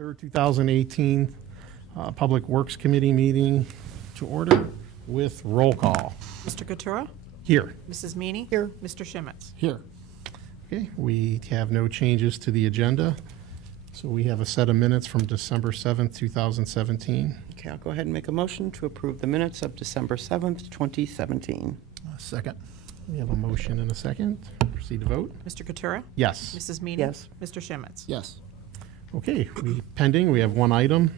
3rd, 2018 Public Works Committee meeting to order with roll call. Mr. Coutura? Here. Mrs. Meany? Here. Mr. Shimitz? Here. Okay, we have no changes to the agenda. So we have a set of minutes from December 7th, 2017. Okay, I'll go ahead and make a motion to approve the minutes of December 7th, 2017. Second. We have a motion and a second. Proceed to vote. Mr. Coutura? Yes. Mrs. Meany? Yes. Mr. Shimitz? Yes. Okay, pending, we have one item.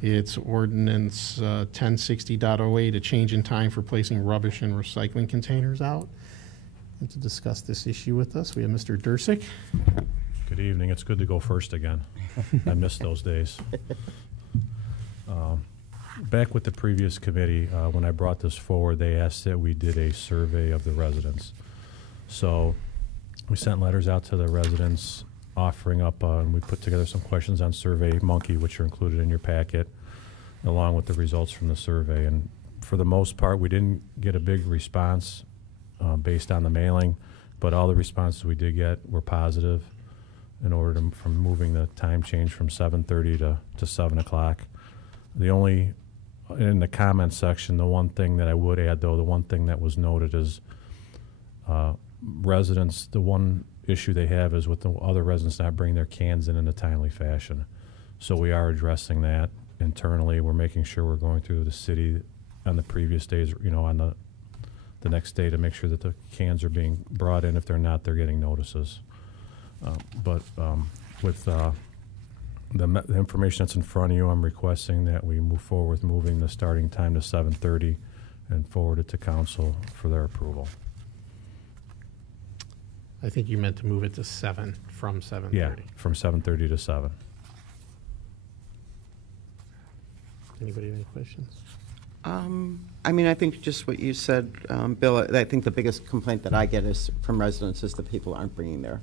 It's ordinance 1060.08, a change in time for placing rubbish and recycling containers out. And to discuss this issue with us, we have Mr. Dursick. Good evening. It's good to go first again. I missed those days. Back with the previous committee, when I brought this forward, they asked that we did a survey of the residents. So we sent letters out to the residents offering up, and we put together some questions on Survey Monkey, which are included in your packet, along with the results from the survey. And for the most part, we didn't get a big response based on the mailing, but all the responses we did get were positive in order to, from moving the time change from 7:30 to 7 o'clock. The only, in the comment section, the one thing that I would add, though, the one thing that was noted is residents, the one issue they have is with the other residents not bringing their cans in a timely fashion. So we are addressing that internally. We're making sure we're going through the city on the previous days, you know, on the next day to make sure that the cans are being brought in. If they're not, they're getting notices. With the information that's in front of you, I'm requesting that we move forward with moving the starting time to 7:30 and forward it to council for their approval. I think you meant to move it to 7 from 7:30. Yeah, from 7:30 to 7. Anybody have any questions? I mean, I think just what you said, Bill, I think the biggest complaint that I get is from residents is that people aren't bringing their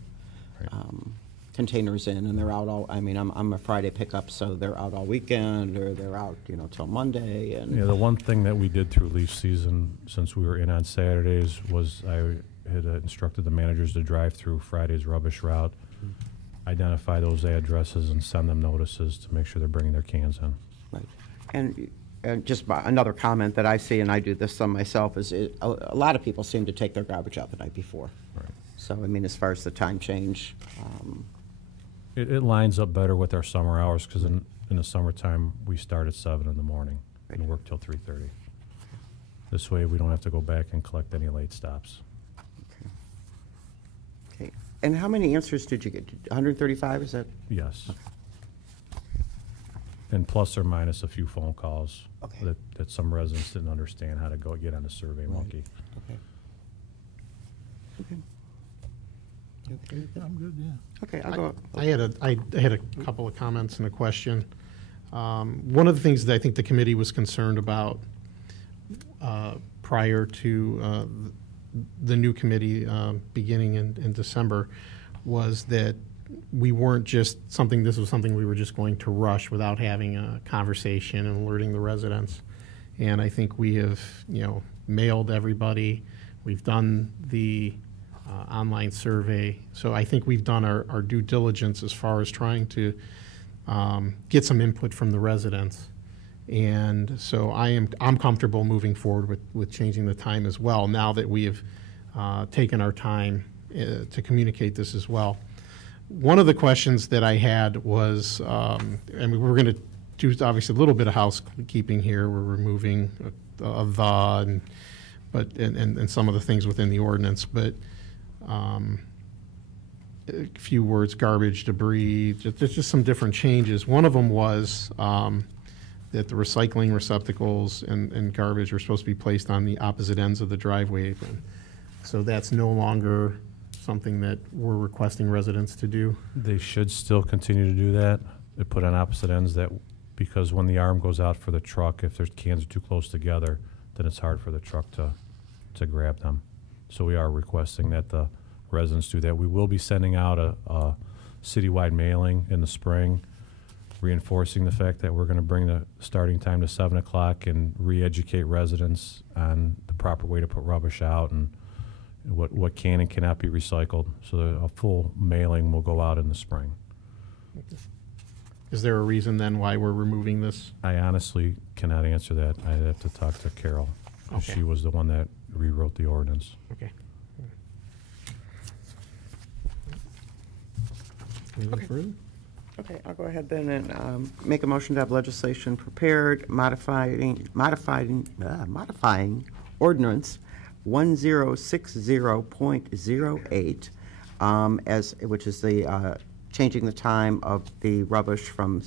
containers in, and they're out all, I mean, I'm a Friday pickup, so they're out all weekend, or they're out, you know, till Monday. And yeah, the one thing that we did through leaf season, since we were in on Saturdays, was I had instructed the managers to drive through Friday's rubbish route, identify those addresses, and send them notices to make sure they're bringing their cans in. Right. And just another comment that I see, and I do this some myself, is a lot of people seem to take their garbage out the night before. Right. So, I mean, as far as the time change. It lines up better with our summer hours, because in the summertime, we start at 7 in the morning and work till 3:30. This way, we don't have to go back and collect any late stops. Okay. And how many answers did you get? 135, is that? Yes. Okay. And plus or minus a few phone calls Okay. that some residents didn't understand how to go get on the Survey Monkey. Okay. Okay. Okay. I'm good, yeah. Okay, I'll go. I had a couple of comments and a question. One of the things that I think the committee was concerned about prior to the new committee beginning in December was that we weren't just this was something we were just going to rush without having a conversation and alerting the residents. And I think we have, you know, mailed everybody. We've done the online survey. So I think we've done our due diligence as far as trying to get some input from the residents. And so I'm comfortable moving forward with changing the time as well, now that we have taken our time to communicate this as well. One of the questions that I had was, and we're going to do obviously a little bit of housekeeping here. We're removing and some of the things within the ordinance, but a few words: garbage, debris. There's just some different changes. One of them was that the recycling receptacles and garbage are supposed to be placed on the opposite ends of the driveway apron. So that's no longer something that we're requesting residents to do. They should still continue to do that. They put on opposite ends, because when the arm goes out for the truck, if their cans are too close together, then it's hard for the truck to grab them. So we are requesting that the residents do that. We will be sending out a citywide mailing in the spring, reinforcing the fact that we're going to bring the starting time to 7 o'clock and re-educate residents on the proper way to put rubbish out and what can and cannot be recycled. So a full mailing will go out in the spring. Is there a reason then why we're removing this? I honestly cannot answer that. I'd have to talk to Carol. Okay. She was the one that rewrote the ordinance. Okay. Anything Okay. further? Okay, I'll go ahead then and make a motion to have legislation prepared modifying ordinance 1060.08 which is the changing the time of the rubbish from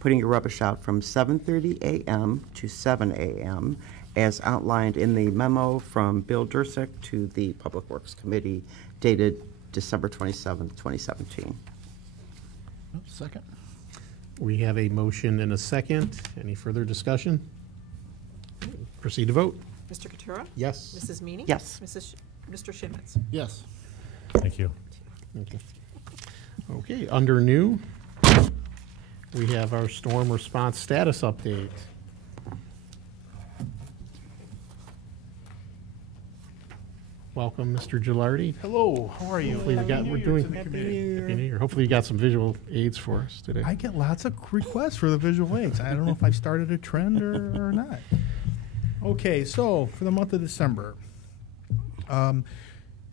putting your rubbish out from 7:30 a.m. to 7 a.m. as outlined in the memo from Bill Dursick to the Public Works Committee dated December 27th, 2017. Second. We have a motion and a second. Any further discussion? Proceed to vote. Mr. Katura? Yes. Mrs. Meany? Yes. Mr. Schimmitz? Yes. Thank you. Okay. Okay, under new, we have our storm response status update. Welcome, Mr. Gilardi. Hello, how are you? Hopefully we got, we're doing. Happy New Year. Hopefully you got some visual aids for us today. I get lots of requests for the visual aids. I don't know if I started a trend or not. Okay, so for the month of December,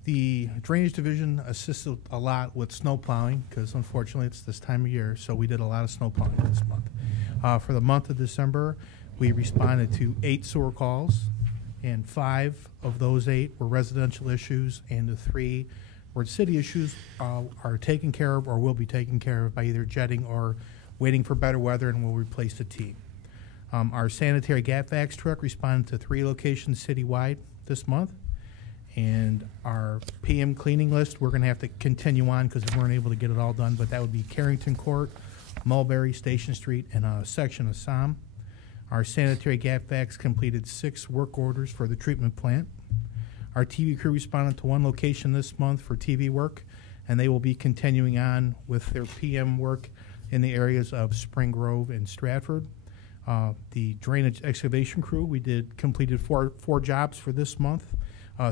the Drainage Division assisted a lot with snow plowing because unfortunately it's this time of year, so we did a lot of snow plowing this month. For the month of December, we responded to 8 sewer calls, and 5 of those 8 were residential issues, and the 3 were city issues are taken care of or will be taken care of by either jetting or waiting for better weather, and we'll replace the team. Our sanitary GATVAX truck responded to 3 locations citywide this month, and our PM cleaning list, we're going to have to continue on because we weren't able to get it all done, but that would be Carrington Court, Mulberry, Station Street, and a section of Somme. Our sanitary GATVAX completed 6 work orders for the treatment plant. Our TV crew responded to 1 location this month for TV work, and they will be continuing on with their PM work in the areas of Spring Grove and Stratford. The drainage excavation crew, we completed four jobs for this month.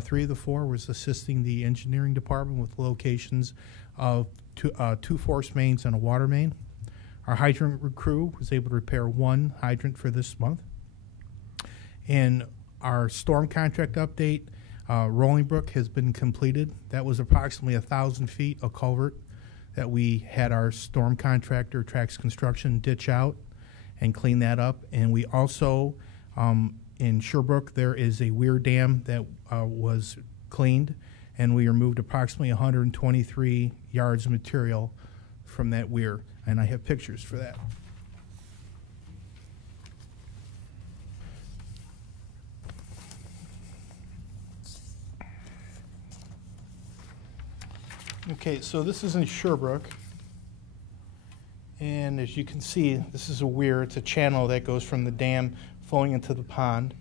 3 of the 4 was assisting the engineering department with locations of 2 force mains and a water main. Our hydrant crew was able to repair 1 hydrant for this month. And our storm contract update, Rolling Brook has been completed. That was approximately 1,000 feet of culvert that we had our storm contractor, Trax Construction, ditch out and clean that up. And we also, in Sherbrooke, there is a weir dam that was cleaned, and we removed approximately 123 yards of material from that weir. And I have pictures for that. Okay, so this is in Sherbrooke. And as you can see, this is a weir. It's a channel that goes from the dam flowing into the pond.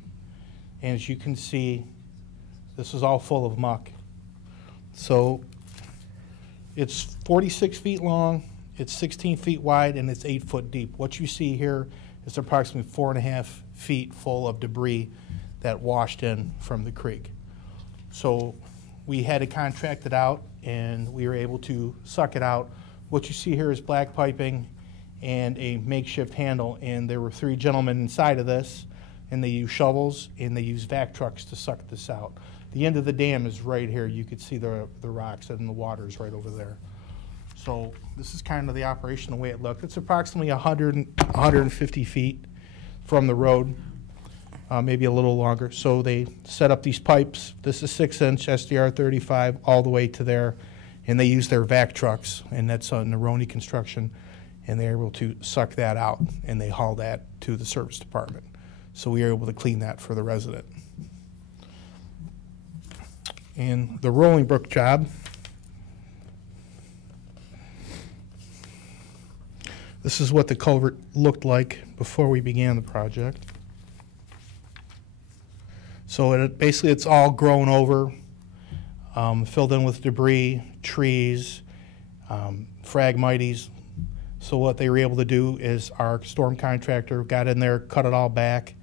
And as you can see, this is all full of muck. So it's 46 feet long, it's 16 feet wide, and it's 8 foot deep. What you see here is approximately 4.5 feet full of debris that washed in from the creek. So we had it contracted out, and we were able to suck it out. What you see here is black piping and a makeshift handle, and there were 3 gentlemen inside of this, and they use shovels and they use vac trucks to suck this out. The end of the dam is right here. You could see the rocks, and the water is right over there. So this is kind of the operation, the way it looked. It's approximately 150 feet from the road, maybe a little longer. So they set up these pipes. This is 6-inch SDR 35 all the way to there, and they use their vac trucks, and that's Neroni Construction, and they're able to suck that out, and they haul that to the service department. So we are able to clean that for the resident. And the Rolling Brook job, this is what the culvert looked like before we began the project. So basically it's all grown over, filled in with debris, trees, phragmites. So what they were able to do is our storm contractor got in there, cut it all back,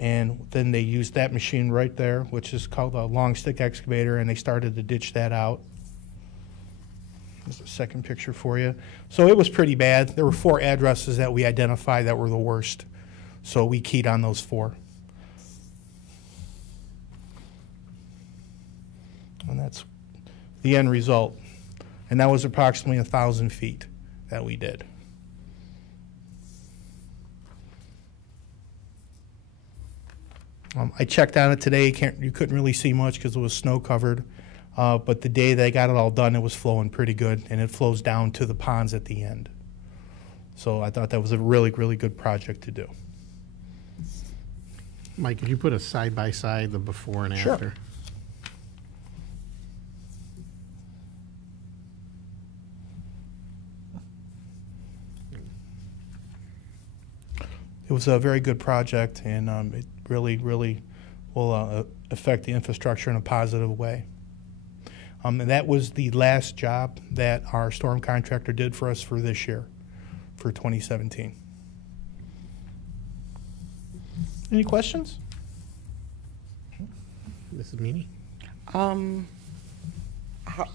and then they used that machine right there, which is called a long stick excavator, and they started to ditch that out. There's a second picture for you. So it was pretty bad. There were 4 addresses that we identified that were the worst. So we keyed on those 4. And that's the end result. And that was approximately 1,000 feet that we did. I checked on it today. You couldn't really see much because it was snow covered. But the day they got it all done, it was flowing pretty good, and it flows down to the ponds at the end. So I thought that was a really, really good project to do. Mike, could you put a side-by-side, the before and Sure. after? It was a very good project, and it really, really will affect the infrastructure in a positive way. And that was the last job that our storm contractor did for us for this year, for 2017. Any questions? Mrs. Meany?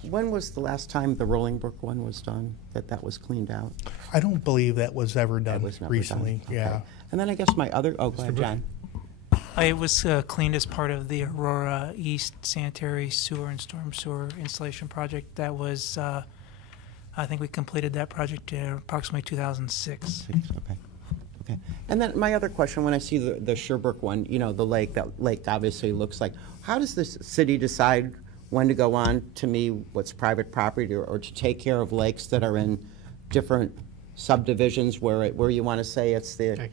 When was the last time the Rolling Brook one was done, that was cleaned out? I don't believe that was ever That done was never recently. done? Okay. Yeah. And then I guess my other, go ahead, John. It was cleaned as part of the Aurora East sanitary sewer and storm sewer installation project. That was, I think we completed that project in approximately 2006. Okay. Okay. And then my other question, when I see the Sherbrooke one, you know, the lake, that lake obviously looks like, how does the city decide when to go on, to me, what's private property, or to take care of lakes that are in different subdivisions where you want to say it's the, Okay.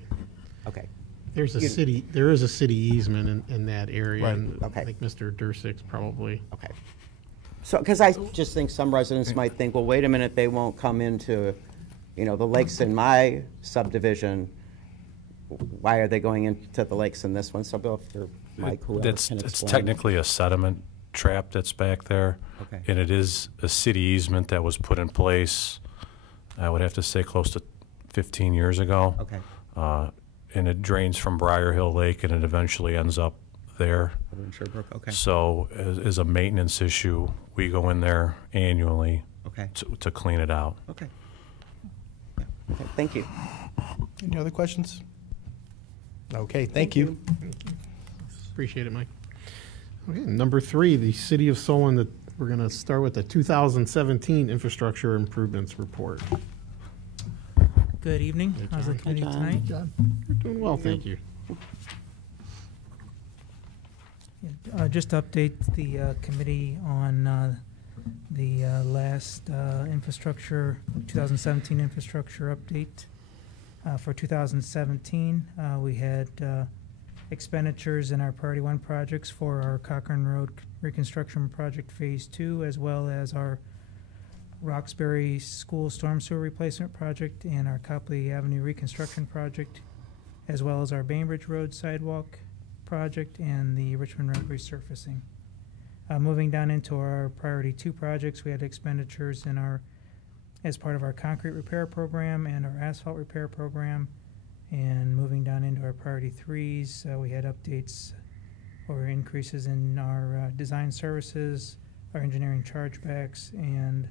okay. There is a city easement in that area. Right. And Okay. I think Mr. Dursick's probably. Okay. So, because I just think some residents might think, well, wait a minute, they won't come into, you know, the lakes in my subdivision. Why are they going into the lakes in this one? So, Bill, if you're, Mike, whoever It's can explain. technically a sediment trap that's back there. Okay. And it is a city easement that was put in place, I would have to say, close to 15 years ago. Okay. And it drains from Briar Hill Lake, and it eventually ends up there. Over in Sherbrooke, okay. So as a maintenance issue, we go in there annually Okay. to clean it out. Okay. Yeah. Okay, thank you. Any other questions? Okay, thank you. Appreciate it, Mike. Okay, number 3, the City of Solon, we're going to start with the 2017 Infrastructure Improvements Report. Good evening. How's the committee John. tonight? John, you're doing well, thank you. Just to update the committee on the last infrastructure, 2017 infrastructure update. For 2017, we had expenditures in our Priority 1 projects for our Cochran Road Reconstruction Project Phase 2, as well as our Roxbury School Storm Sewer Replacement Project and our Copley Avenue Reconstruction Project, as well as our Bainbridge Road Sidewalk Project and the Richmond Road Resurfacing. Moving down into our Priority 2 projects, we had expenditures in our, as part of our concrete repair program and our asphalt repair program. And moving down into our Priority 3s, we had updates or increases in our design services, our engineering chargebacks, and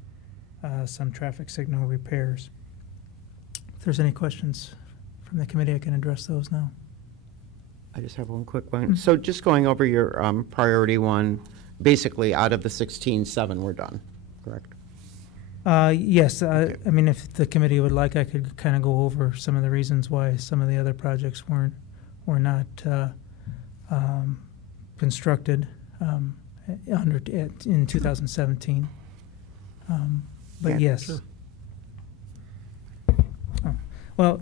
some traffic signal repairs. If there's any questions from the committee, I can address those now. I just have one quick one. So just going over your Priority 1, basically out of the 16, 7 were done, correct? Yes, I mean, if the committee would like, I could kind of go over some of the reasons why some of the other projects were not constructed in 2017. But Yeah, yes. sure. Oh, well,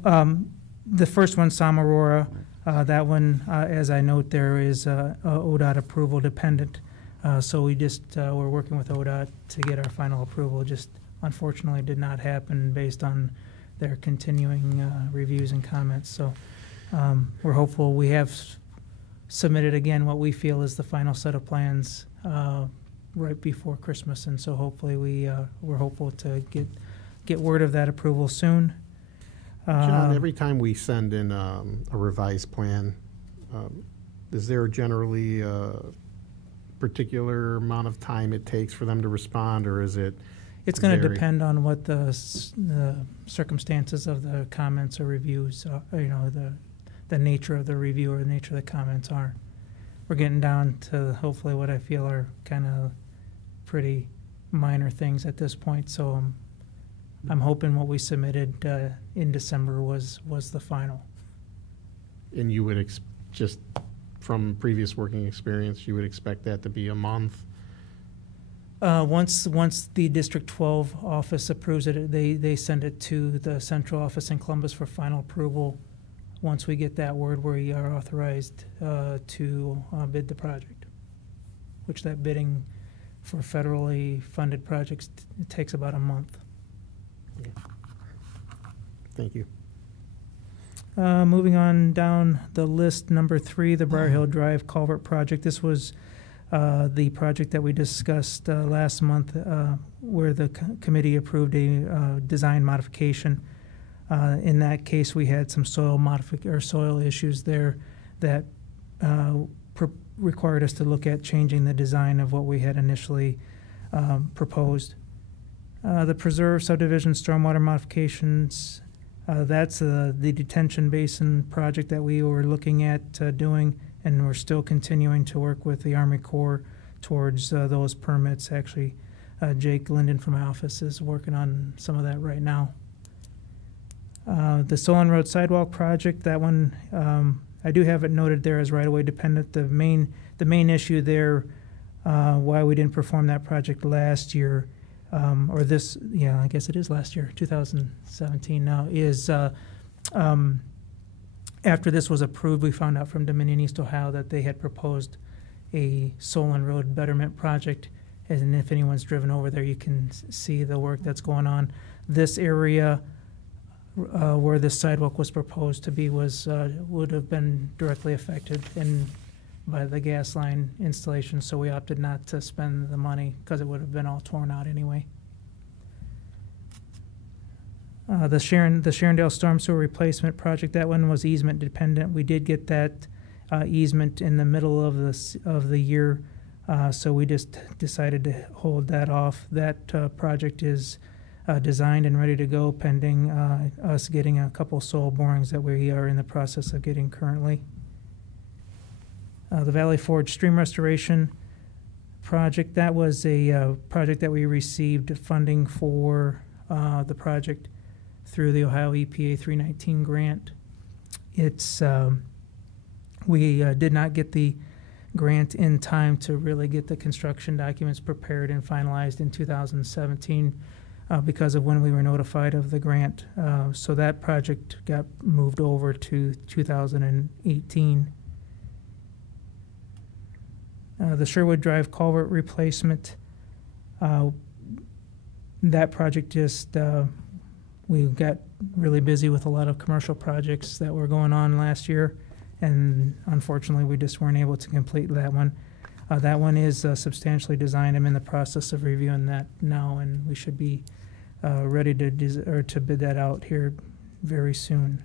the first one, Sam Aurora, that one, as I note, there is ODOT approval dependent. So we just we're working with ODOT to get our final approval. Just unfortunately did not happen based on their continuing reviews and comments. So we're hopeful. We have submitted again what we feel is the final set of plans right before Christmas, and so hopefully we're hopeful to get word of that approval soon. John, every time we send in a revised plan, is there generally a particular amount of time it takes for them to respond, or is it It's going to vary. depend on what the circumstances of the comments or reviews, the nature of the review or the nature of the comments are. We're getting down to hopefully what I feel are kind of pretty minor things at this point. So I'm hoping what we submitted in December was the final. And you would, just from previous working experience, you would expect that to be a month? Once the District 12 office approves it, they send it to the central office in Columbus for final approval. Once we get that word, we are authorized to bid the project, which that bidding for federally funded projects, it takes about a month. Thank you. Moving on down the list, number 3, the Briar Hill Drive Culvert Project. This was the project that we discussed last month, where the committee approved a design modification. In that case, we had some soil issues there that required us to look at changing the design of what we had initially proposed. The preserve subdivision stormwater modifications. That's the detention basin project that we were looking at doing, and we're still continuing to work with the Army Corps towards those permits. Actually, Jake Linden from my office is working on some of that right now. The Solon Road Sidewalk project, that one, I do have it noted there as right-of-way dependent. The main issue there, why we didn't perform that project last year, or this, yeah, I guess it is last year, 2017 now, is after this was approved, we found out from Dominion East Ohio that they had proposed a Solon Road betterment project. And if anyone's driven over there, you can see the work that's going on. This area where this sidewalk was proposed to be would have been directly affected by the gas line installation, so we opted not to spend the money because it would have been all torn out anyway. The Sharondale Storm Sewer Replacement Project, that one was easement dependent. We did get that easement in the middle of the year, so we just decided to hold that off. That project is designed and ready to go pending us getting a couple soil borings that we are in the process of getting currently. The Valley Forge Stream Restoration Project, that was a project that we received funding for the project through the Ohio EPA 319 grant. It's we did not get the grant in time to really get the construction documents prepared and finalized in 2017 because of when we were notified of the grant. So that project got moved over to 2018. The Sherwood Drive Culvert Replacement, that project just, we got really busy with a lot of commercial projects that were going on last year, and unfortunately we just weren't able to complete that one. That one is substantially designed. I'm in the process of reviewing that now, and we should be ready to bid that out here very soon.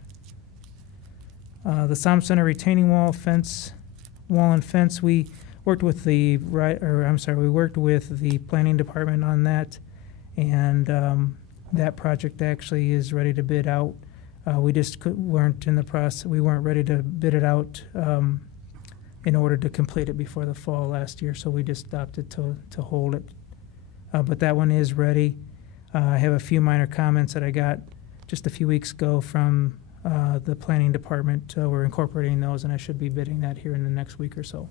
The Som Center retaining wall and fence, we worked with the planning department on that, and that project actually is ready to bid out. We just weren't in the process. We weren't ready to bid it out in order to complete it before the fall last year, so we just opted to hold it. But that one is ready. I have a few minor comments that I got just a few weeks ago from the planning department. We're incorporating those, and I should be bidding that here in the next week or so.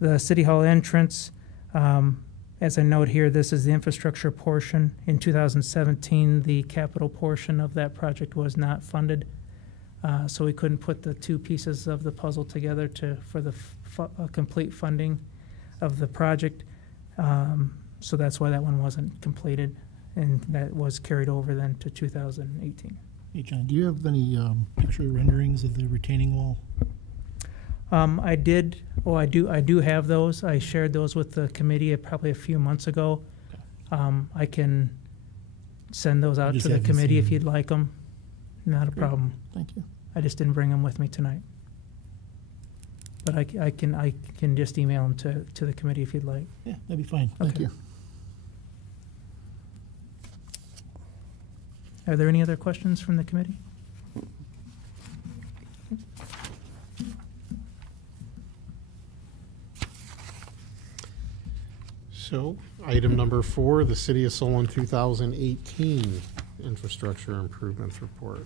The City Hall entrance, as I note here, this is the infrastructure portion. In 2017, the capital portion of that project was not funded, so we couldn't put the two pieces of the puzzle together for the complete funding of the project. So that's why that one wasn't completed, and that was carried over then to 2018. Hey, John, do you have any picture renderings of the retaining wall? I did. Oh, I do have those. I shared those with the committee probably a few months ago. I can send those out to the committee if you'd like them. Not a problem. Thank you. I just didn't bring them with me tonight. But I can just email them to the committee if you'd like. Yeah, that'd be fine. Okay. Thank you. Are there any other questions from the committee? So, item number 4, the City of Solon 2018 Infrastructure Improvements Report.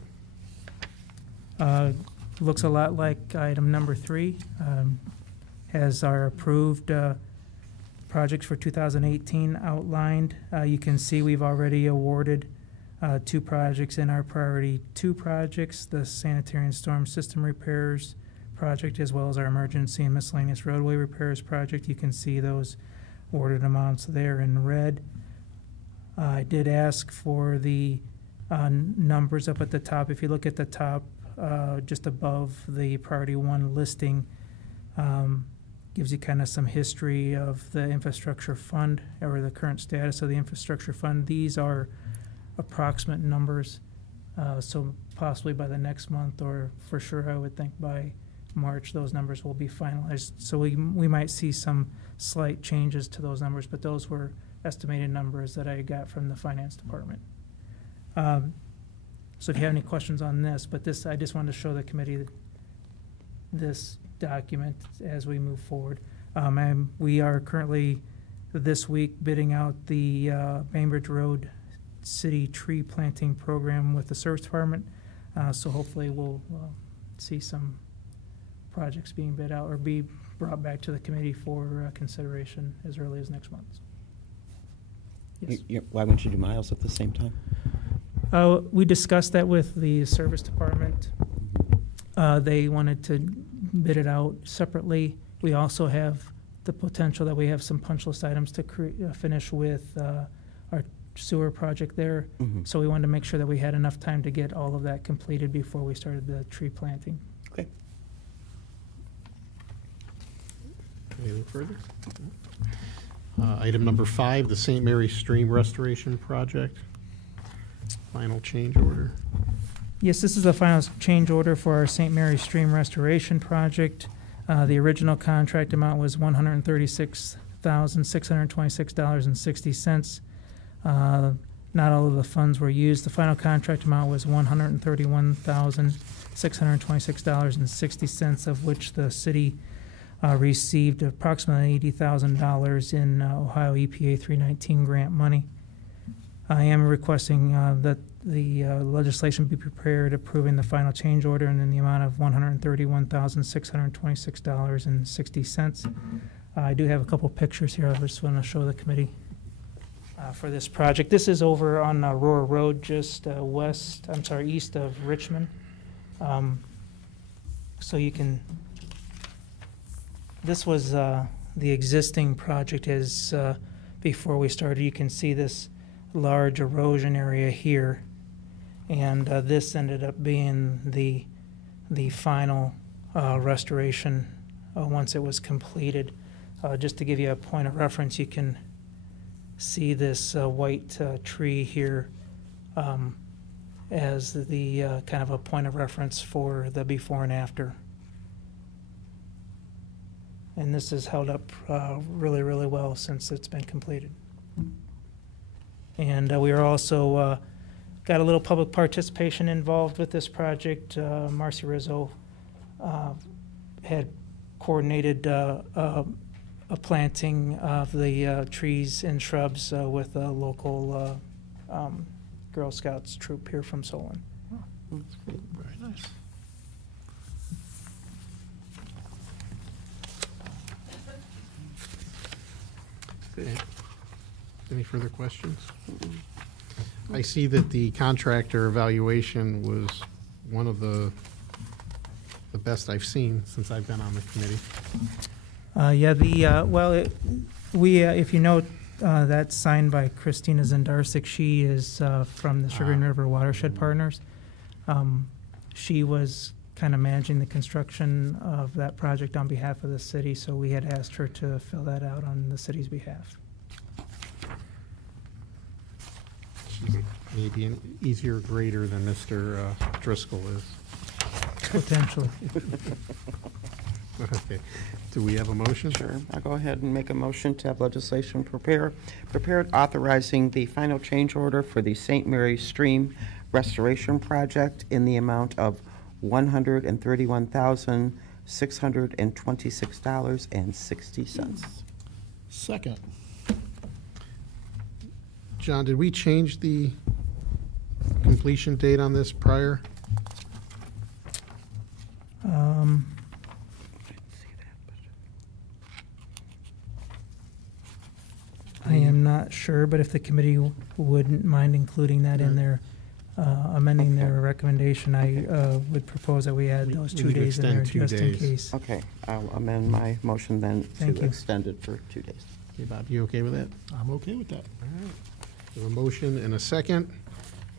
Looks a lot like item number 3. Has our approved projects for 2018 outlined. You can see we've already awarded 2 projects in our priority 2 projects, the sanitary and storm system repairs project, as well as our emergency and miscellaneous roadway repairs project. You can see those awarded amounts there in red. I did ask for the numbers up at the top. If you look at the top, just above the priority 1 listing, gives you kind of some history of the infrastructure fund or the current status of the infrastructure fund. These are approximate numbers, so possibly by the next month, or for sure I would think by March, those numbers will be finalized. So we might see some slight changes to those numbers, but those were estimated numbers that I got from the finance department. So if you have any questions on this, but this, I just wanted to show the committee this document as we move forward. And we are currently this week bidding out the Bainbridge Road City Tree Planting Program with the Service Department. So hopefully we'll see some projects being bid out or be brought back to the committee for consideration as early as next month. Yes. Why wouldn't you do miles at the same time? We discussed that with the Service Department. They wanted to bid it out separately. We also have the potential that we have some punch list items to finish with our sewer project there. So we wanted to make sure that we had enough time to get all of that completed before we started the tree planting. Okay. Anything further? Item number 5, the St. Mary Stream Restoration Project. Final change order. Yes, this is the final change order for our St. Mary Stream Restoration Project. The original contract amount was $136,626.60. Not all of the funds were used. The final contract amount was $131,626.60, of which the city received approximately $80,000 in Ohio EPA 319 grant money. I am requesting that the legislation be prepared approving the final change order and in the amount of $131,626.60. I do have a couple pictures here. I just want to show the committee for this project. This is over on Aurora Road, just east of Richmond. So you can, this was the existing project is before we started. You can see this large erosion area here, and this ended up being the final restoration once it was completed. Just to give you a point of reference, you can see this white tree here as the kind of a point of reference for the before and after. And this has held up really, really well since it's been completed. And we are also got a little public participation involved with this project. Marcy Rizzo had coordinated a planting of the trees and shrubs with a local Girl Scouts troop here from Solon. Oh, that's great. Very nice. Okay. Any further questions? I see that the contractor evaluation was one of the best I've seen since I've been on the committee. If you note, that's signed by Christina Zendarsik. She is from the Sugar River Watershed Partners. She was kind of managing the construction of that project on behalf of the city, so we had asked her to fill that out on the city's behalf. She may be an easier grader than Mr. Driscoll is. Potentially. Okay. Do we have a motion? Sure. I'll go ahead and make a motion to have legislation prepared authorizing the final change order for the St. Mary Stream restoration project in the amount of $131,626.60. Second. John, did we change the completion date on this prior? I am not sure, but if the committee wouldn't mind including that in their, amending their recommendation, I would propose that we add those We 2 need to days in there extend 2 just in days. case. Okay, I'll amend my motion then Thank to you. extend it for 2 days. Okay, Bob, you okay with that? I'm okay with that. We have a motion and a second.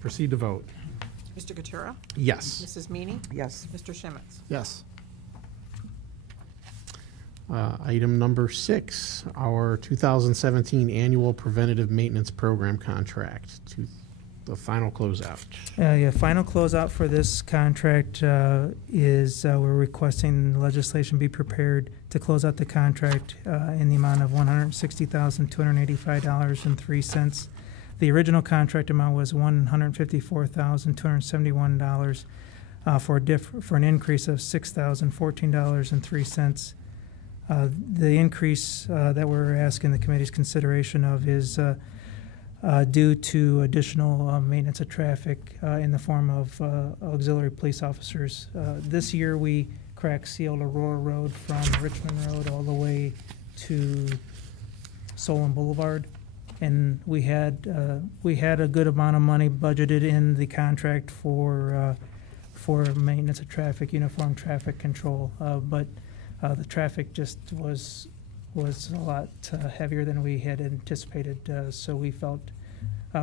Proceed to vote. Mr. Katura? Yes. Mrs. Meany? Yes. Mr. Shimmons? Yes. Item number 6, our 2017 annual preventative maintenance program contract, to the final closeout. Yeah, final closeout for this contract is we're requesting legislation be prepared to close out the contract in the amount of $160,285.03. The original contract amount was $154,271 for an increase of $6,014.03. The increase that we're asking the committee's consideration of is due to additional maintenance of traffic in the form of auxiliary police officers. This year, we crack sealed Aurora Road from Richmond Road all the way to Solon Boulevard, and we had a good amount of money budgeted in the contract for maintenance of traffic, uniform traffic control, but the traffic just was a lot heavier than we had anticipated, so we felt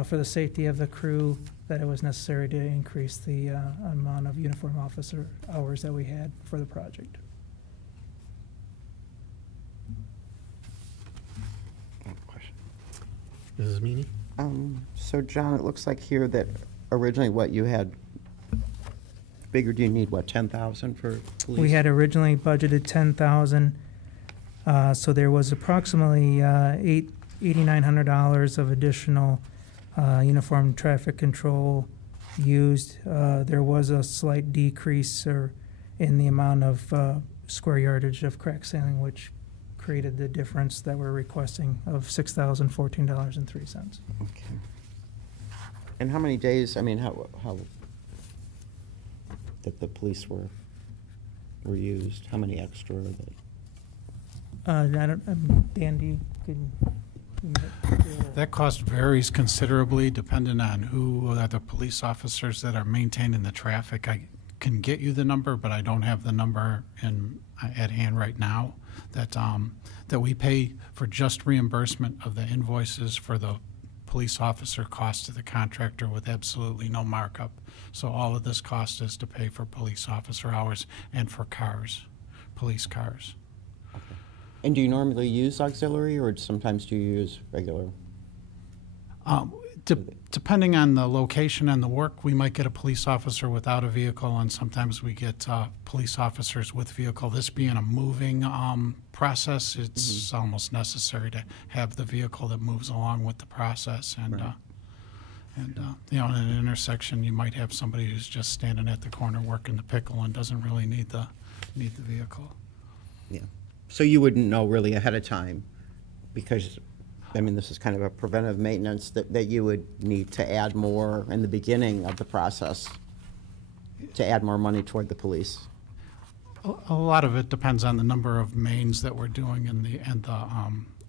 for the safety of the crew that it was necessary to increase the amount of uniform officer hours that we had for the project. Question. Mrs. Meany? So John, it looks like here that originally what you had figured you need, what, 10,000 for police? We had originally budgeted 10,000, so there was approximately $8,900 of additional uniform traffic control used. There was a slight decrease in the amount of square yardage of crack ceiling, which created the difference that we're requesting of $6,014.03. Okay. And how many days, I mean, how that the police were used? How many extra that? I don't, Dan, do you can. That cost varies considerably depending on who are the police officers that are maintaining the traffic. I can get you the number, but I don't have the number at hand right now. That we pay for just reimbursement of the invoices for the police officer cost to the contractor with absolutely no markup. So all of this cost is to pay for police officer hours and for cars, police cars. And do you normally use auxiliary, or sometimes do you use regular? Depending on the location and the work, we might get a police officer without a vehicle, and sometimes we get police officers with vehicle. This being a moving process, it's almost necessary to have the vehicle that moves along with the process. And Right. You know, in an intersection, you might have somebody who's just standing at the corner working the pickle and doesn't really need the vehicle. Yeah. So you wouldn't know really ahead of time, because, I mean, this is kind of a preventive maintenance that you would need to add more in the beginning of the process, to add more money toward the police. A lot of it depends on the number of mains that we're doing and the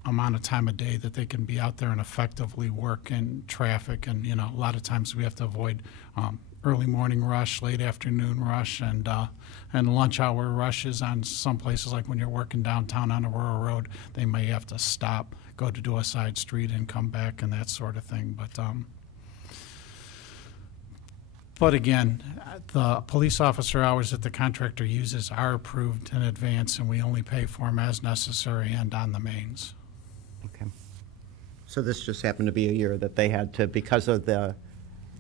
amount of time of day that they can be out there and effectively work in traffic. And, you know, a lot of times we have to avoid early morning rush, late afternoon rush, and lunch hour rushes on some places. Like when you're working downtown on Aurora Road, they may have to stop, go to do a side street and come back and that sort of thing. But again, the police officer hours that the contractor uses are approved in advance, and we only pay for them as necessary and on the mains. Okay. So this just happened to be a year that they had to, because of the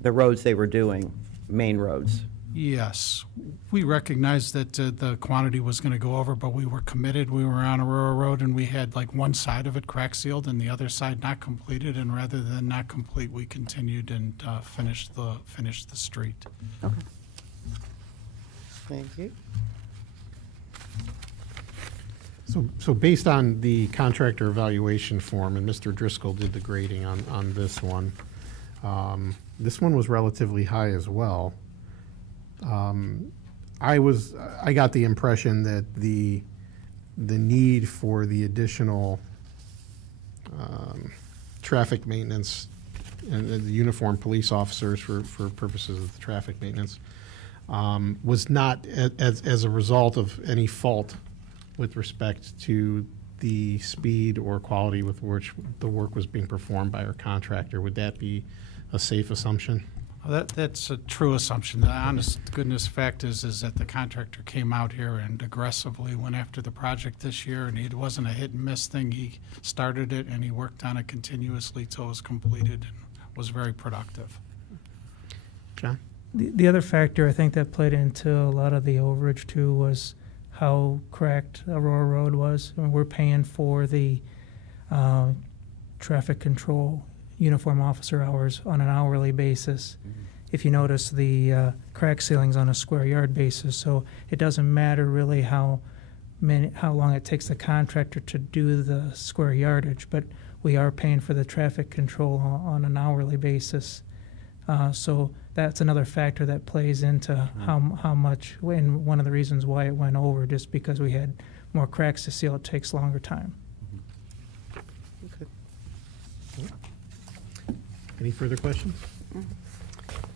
roads they were doing, main roads, Yes. We recognized that the quantity was going to go over, but we were committed. We were on Aurora Road, and we had like one side of it crack sealed and the other side not completed. And rather than not complete, we continued and finished the street. Okay. Thank you. So based on the contractor evaluation form, and Mr. Driscoll did the grading on this one was relatively high as well. I got the impression that the need for the additional traffic maintenance and the uniformed police officers for purposes of the traffic maintenance was not as a result of any fault with respect to the speed or quality with which the work was being performed by our contractor. Would that be a safe assumption? Well, that's a true assumption. The honest goodness fact is that the contractor came out here and aggressively went after the project this year, and it wasn't a hit and miss thing. He started it and he worked on it continuously till it was completed and was very productive. John? The other factor I think that played into a lot of the overage too was how cracked Aurora Road was. I mean, we're paying for the traffic control uniform officer hours on an hourly basis. If you notice, the crack ceiling's on a square yard basis, so it doesn't matter really how long it takes the contractor to do the square yardage, but we are paying for the traffic control on an hourly basis. So that's another factor that plays into how much, and one of the reasons why it went over, just because we had more cracks to seal, it takes longer time. Okay. Any further questions? Do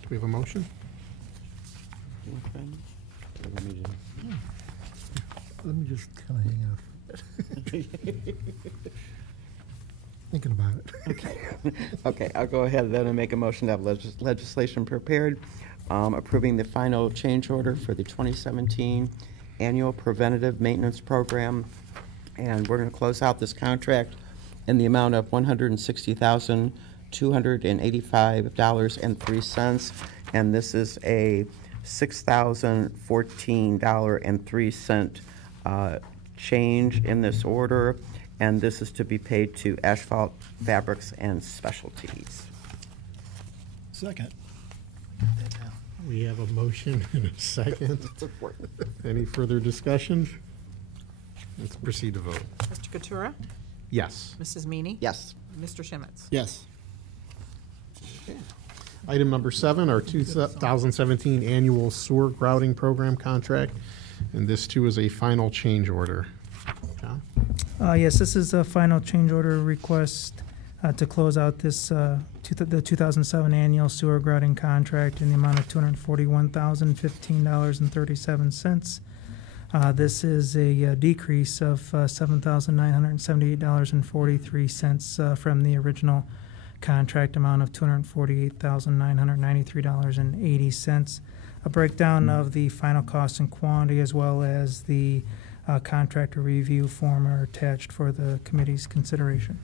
we have a motion? Okay. Let me just kind of hang out for a bit. Thinking about it. Okay, I'll go ahead then and make a motion to have legislation prepared, approving the final change order for the 2017 annual preventative maintenance program. And we're going to close out this contract in the amount of $160,285.03. And this is a $6,014.03 change in this order. And this is to be paid to Asphalt Fabrics and Specialties. Second. We have a motion and a second. Any further discussion? Let's proceed to vote. Mr. Katura? Yes. Mrs. Meany? Yes. Mr. Shimmons? Yes. Item number 7, our 2017 annual sewer grouting program contract. And this too is a final change order. John? Yes, this is a final change order request to close out this the 2007 annual sewer grouting contract in the amount of $241,015.37. This is a decrease of $7,978.43 from the original contract amount of $248,993.80. A breakdown of the final cost and quantity as well as the contractor review form are attached for the committee's consideration.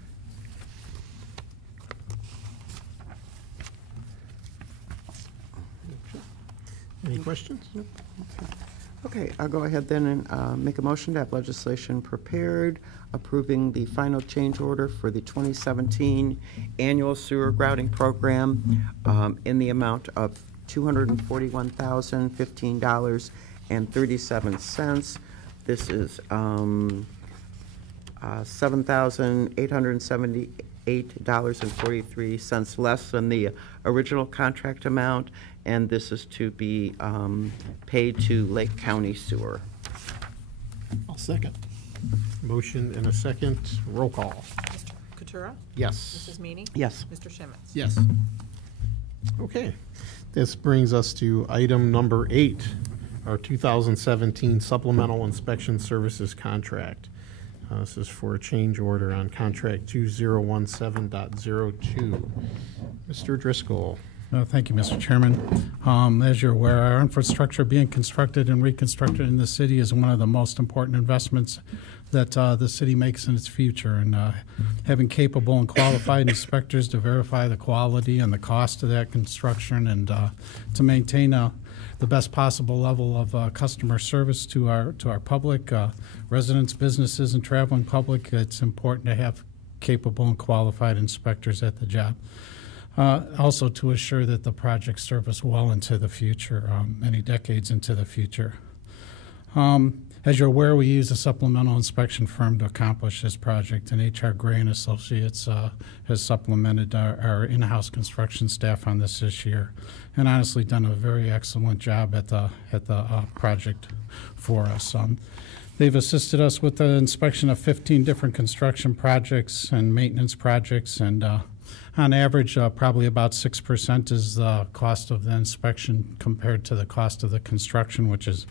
Any questions? Okay, I'll go ahead then and make a motion to have legislation prepared approving the final change order for the 2017 annual sewer grouting program in the amount of $241,015.37. This is $7,878.43 less than the original contract amount, and this is to be paid to Lake County Sewer. I'll second. Motion and a second. Roll call. Mr. Katura? Yes. Mrs. Meany? Yes. Mr. Shimmons? Yes. Okay. This brings us to item number 8, our 2017 supplemental inspection services contract. This is for a change order on contract 2017.02. Mr. Driscoll. Thank you, Mr. Chairman. As you're aware, our infrastructure being constructed and reconstructed in the city is one of the most important investments that the city makes in its future, and having capable and qualified inspectors to verify the quality and the cost of that construction, and to maintain the best possible level of customer service to our public, residents, businesses, and traveling public. It's important to have capable and qualified inspectors at the job. Also to assure that the project serve us well into the future, many decades into the future. As you're aware, we use a supplemental inspection firm to accomplish this project, and H.R. Gray and Associates has supplemented our in-house construction staff on this year, and honestly done a very excellent job at the project for us. They've assisted us with the inspection of 15 different construction projects and maintenance projects, and on average, probably about 6% is the cost of the inspection compared to the cost of the construction, which is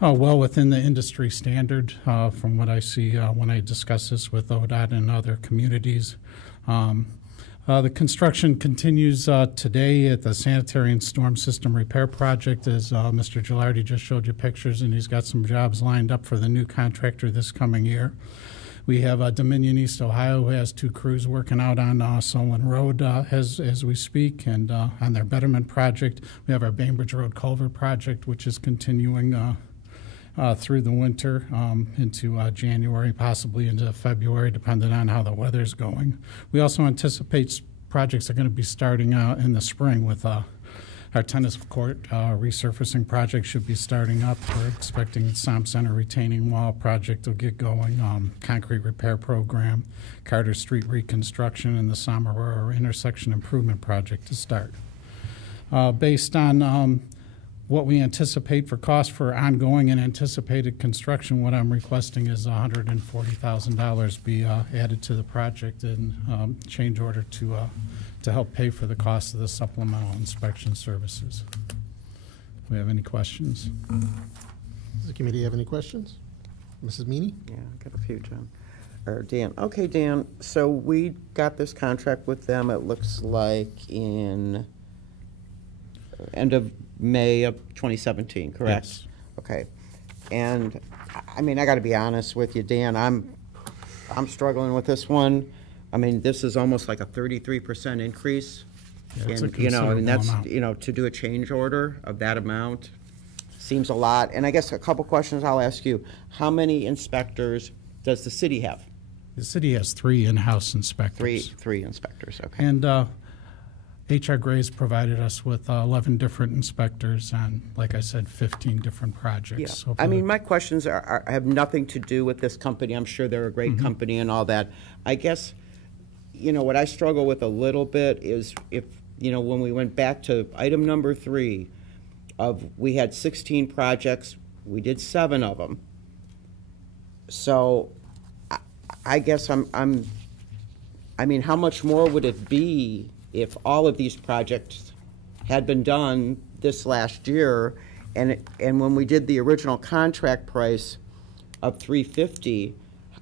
well within the industry standard from what I see when I discuss this with ODOT and other communities. The construction continues today at the sanitary and storm system repair project, as Mr. Gilardi just showed you pictures, and he's got some jobs lined up for the new contractor this coming year. We have Dominion East Ohio, who has 2 crews working out on Solon Road as we speak, and on their betterment project. We have our Bainbridge Road Culvert project, which is continuing through the winter into January, possibly into February, depending on how the weather's going. We also anticipate projects are going to be starting out in the spring with our tennis court resurfacing project should be starting up. We're expecting the Som Center retaining wall project will get going, concrete repair program, Carter Street reconstruction, and the Som Aurora intersection improvement project to start. Based on what we anticipate for cost for ongoing and anticipated construction, what I'm requesting is $140,000 be added to the project in change order to help pay for the cost of the supplemental inspection services. Do we have any questions? Does the committee have any questions? Mrs. Meany? Yeah, I got a few, John. Or Dan. Okay, Dan, so we got this contract with them, it looks like in end of May of 2017, correct? Yes. Okay. And, I mean, I got to be honest with you, Dan, I'm struggling with this one. I mean, this is almost like a 33% increase. Yeah, it's a And, you know, I mean, that's, considerable amount. you know, to do a change order of that amount seems a lot. And I guess a couple questions I'll ask you. How many inspectors does the city have? The city has 3 in-house inspectors. Three inspectors, okay. And H.R. Gray's provided us with 11 different inspectors on, like I said, 15 different projects. Yeah. So I mean, my questions have nothing to do with this company. I'm sure they're a great Mm-hmm. company and all that. I guess, you know, what I struggle with a little bit is if, you know, when we went back to item number 3 we had 16 projects, we did 7 of them. So I guess I mean, how much more would it be if all of these projects had been done this last year, and when we did the original contract price of $350,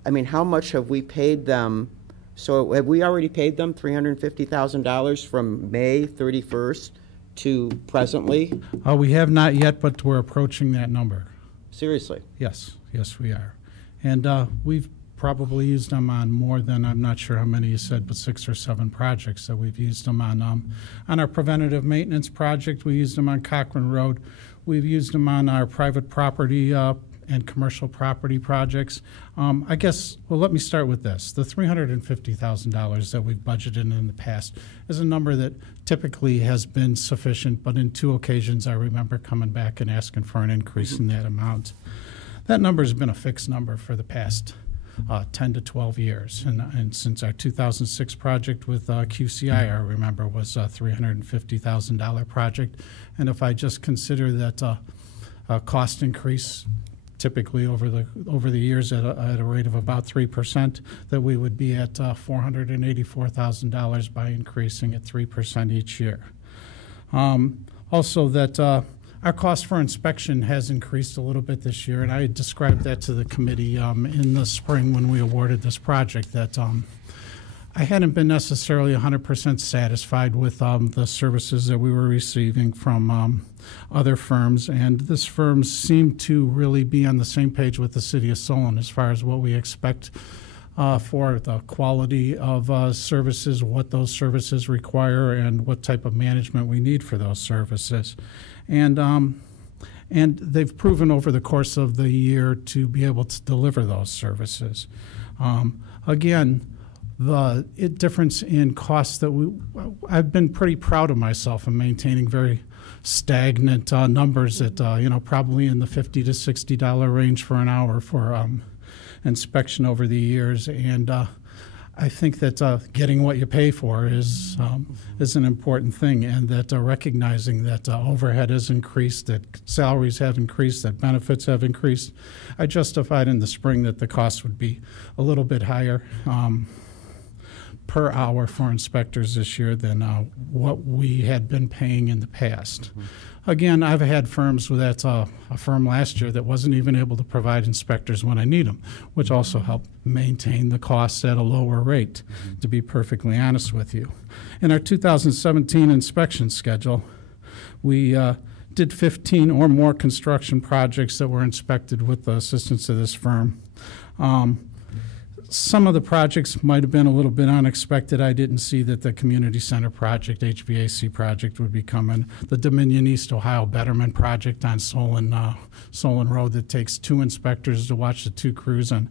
I mean, how much have we paid them? So have we already paid them $350,000 from May 31st to presently? we have not yet, but we're approaching that number. Seriously? Yes, yes, we are. And we've probably used them on more than, I'm not sure how many you said, but 6 or 7 projects that we've used them on our preventative maintenance project. We used them on Cochrane Road. We've used them on our private property and commercial property projects. I guess, well, let me start with this. The $350,000 that we've budgeted in the past is a number that typically has been sufficient, but in 2 occasions I remember coming back and asking for an increase in that amount. That number has been a fixed number for the past 10 to 12 years. And since our 2006 project with QCI, I remember, was a $350,000 project. And if I just consider that a cost increase typically over the years at a rate of about 3%, that we would be at $484,000 by increasing at 3% each year. Also that our cost for inspection has increased a little bit this year, and I described that to the committee in the spring when we awarded this project, that I hadn't been necessarily 100% satisfied with the services that we were receiving from other firms, and this firm seemed to really be on the same page with the City of Solon as far as what we expect for the quality of services, what those services require, and what type of management we need for those services. And they've proven over the course of the year to be able to deliver those services. Again, the difference in costs that I've been pretty proud of myself in maintaining very stagnant numbers at, probably in the $50 to $60 range for an hour for inspection over the years. And I think that getting what you pay for is an important thing, and that recognizing that overhead has increased, that salaries have increased, that benefits have increased. I justified in the spring that the cost would be a little bit higher per hour for inspectors this year than what we had been paying in the past. Again, I've had firms that's a firm last year that wasn't even able to provide inspectors when I need them, which also helped maintain the costs at a lower rate, to be perfectly honest with you. In our 2017 inspection schedule, we did 15 or more construction projects that were inspected with the assistance of this firm. Some of the projects might have been a little bit unexpected. I didn't see that the community center project, HVAC project, would be coming. The Dominion East Ohio Betterment project on Solon Road that takes 2 inspectors to watch the 2 crews on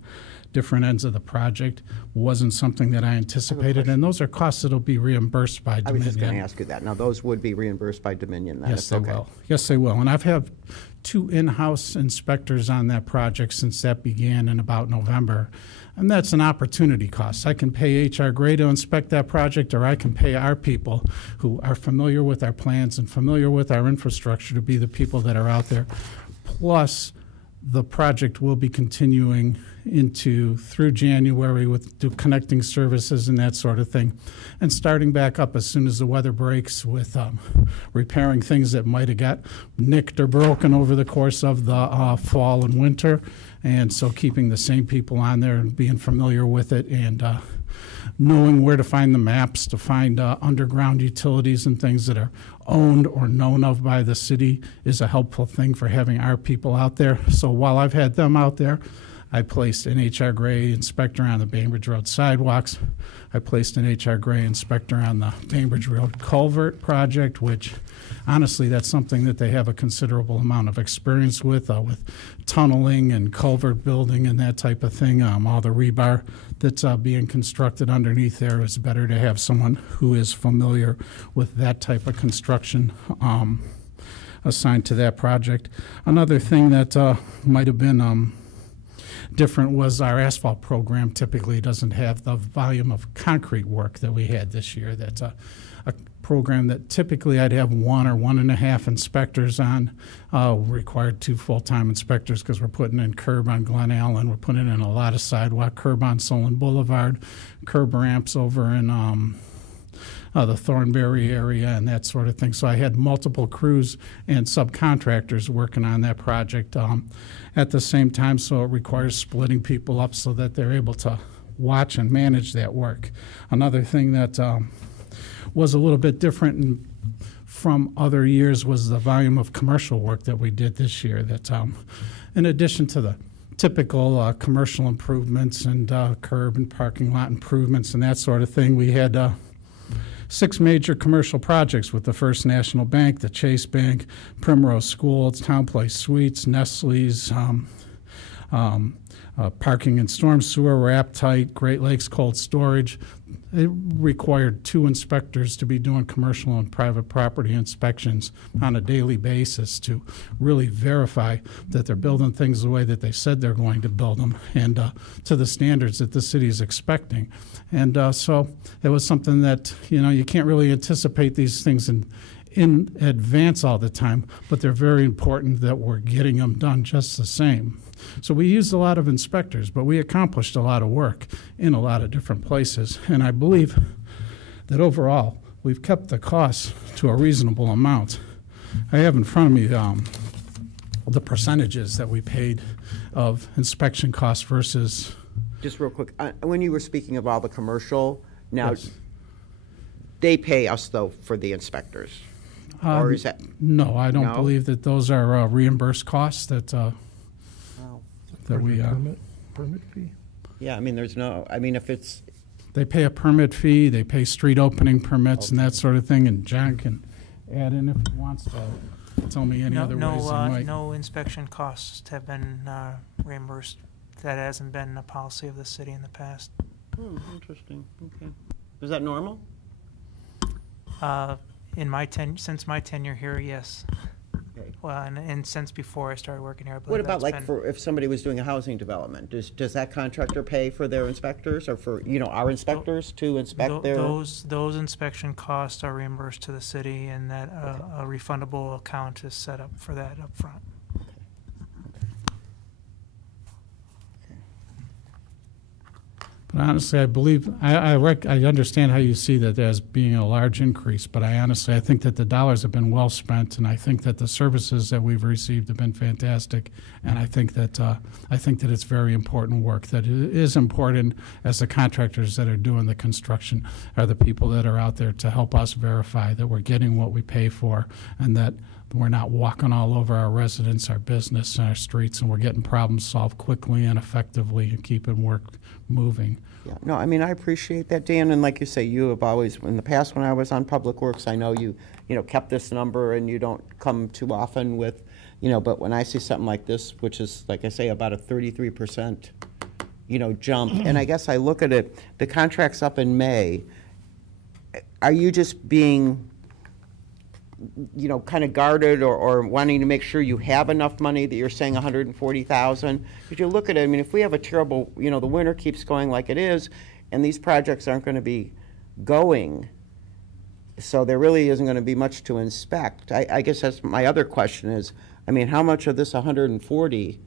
different ends of the project wasn't something that I anticipated. And those are costs that will be reimbursed by Dominion. I was just going to ask you that. Now, those would be reimbursed by Dominion then? Yes, they will. Yes, they will. And I've had 2 in-house inspectors on that project since that began in about November. And that's an opportunity cost. I can pay HR Gray to inspect that project, or I can pay our people who are familiar with our plans and familiar with our infrastructure to be the people that are out there. Plus, the project will be continuing through January with connecting services and that sort of thing, and starting back up as soon as the weather breaks with repairing things that might have got nicked or broken over the course of the fall and winter. And so keeping the same people on there and being familiar with it, and knowing where to find the maps to find underground utilities and things that are owned or known of by the city is a helpful thing for having our people out there. So while I've had them out there, I placed an HR Gray inspector on the Bainbridge Road sidewalks. I placed an HR Gray inspector on the Bainbridge Road culvert project, which honestly, that's something that they have a considerable amount of experience with tunneling and culvert building and that type of thing. All the rebar that's being constructed underneath there, is better to have someone who is familiar with that type of construction assigned to that project. Another thing that might have been different was our asphalt program typically doesn't have the volume of concrete work that we had this year. That's a program that typically I'd have 1 or 1.5 inspectors on. Required 2 full-time inspectors because we're putting in curb on Glen Allen. We're putting in a lot of sidewalk, curb on Solon Boulevard, curb ramps over in the Thornberry area and that sort of thing. So I had multiple crews and subcontractors working on that project at the same time, so it requires splitting people up so that they're able to watch and manage that work. Another thing that was a little bit different from other years was the volume of commercial work that we did this year. That in addition to the typical commercial improvements and curb and parking lot improvements and that sort of thing, we had 6 major commercial projects with the First National Bank, the Chase Bank, Primrose School, Town Place Suites, Nestle's, parking and storm sewer, Raptite, Great Lakes Cold Storage. It required 2 inspectors to be doing commercial and private property inspections on a daily basis to really verify that they're building things the way that they said they're going to build them and to the standards that the city is expecting. And so it was something that, you can't really anticipate these things in advance all the time, but they're very important that we're getting them done just the same. So we used a lot of inspectors, but we accomplished a lot of work in a lot of different places. And I believe that overall, we've kept the costs to a reasonable amount. I have in front of me the percentages that we paid of inspection costs versus... Just real quick, when you were speaking of all the commercial, Now, Yes. they pay us, though, for the inspectors? Or is that, No, I don't No? believe that those are reimbursed costs that well, we, Permit fee? yeah, I mean, there's no, I mean, if it's, they pay a permit fee, they pay street opening permits and that sort of thing, and John can add in if he wants to tell me any other ways he might. No inspection costs have been reimbursed. That hasn't been a policy of the city in the past. interesting, okay. Is that normal? Since my tenure here, yes. Okay. Well, and since before I started working here, I believe What about that's like been- for, if somebody was doing a housing development, does that contractor pay for their inspectors, or for, our inspectors to inspect their? Those inspection costs are reimbursed to the city, and that a refundable account is set up for that up front. But honestly, I believe, I understand how you see that as being a large increase, but I think that the dollars have been well spent, and I think that the services that we've received have been fantastic, and I think that it's very important work, that it is important as the contractors that are doing the construction are the people that are out there to help us verify that we're getting what we pay for, and that we're not walking all over our residents, our business, and our streets, and we're getting problems solved quickly and effectively and keeping work moving. Yeah, no, I mean, I appreciate that, Dan, and like you say, you have always, in the past when I was on Public Works, I know you kept this number, and you don't come too often with, but when I see something like this, which is, like I say, about a 33%, jump, and I guess I look at it, the contract's up in May, are you just being, kind of guarded or wanting to make sure you have enough money that you're saying 140,000? Because you look at it, I mean, if we have a terrible, the winter keeps going like it is, and these projects aren't going to be going, so there really isn't going to be much to inspect. I guess that's my other question is, I mean, how much of this 140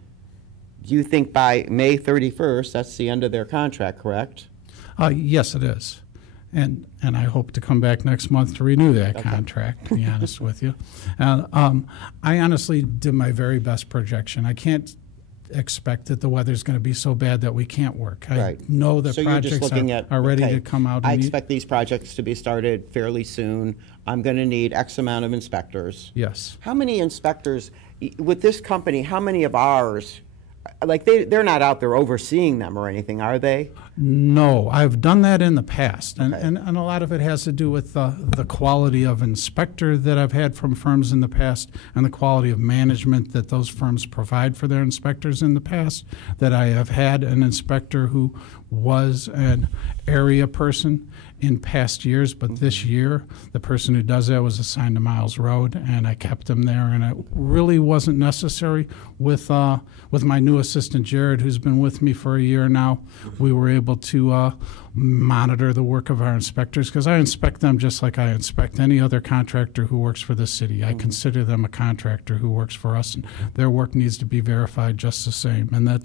do you think by May 31st, that's the end of their contract, correct? Yes, it is. And I hope to come back next month to renew that contract, to be honest with you. I honestly did my very best projection. I can't expect that the weather's going to be so bad that we can't work. I know that So you're just projects looking at, are ready okay, to come out. I expect these projects to be started fairly soon. I'm going to need X amount of inspectors. Yes. How many inspectors, with this company, how many of ours, like they're not out there overseeing them or anything, are they? No, I've done that in the past, and, Okay. and a lot of it has to do with the quality of inspector that I've had from firms in the past and the quality of management that those firms provide for their inspectors in the past, that I have had an inspector who was an area person in past years, but this year the person who does that was assigned to Miles Road, and I kept him there, and it really wasn't necessary. With my new assistant Jared, who's been with me for a year now, we were able to monitor the work of our inspectors, because I inspect them just like I inspect any other contractor who works for the city. I consider them a contractor who works for us, and their work needs to be verified just the same, and that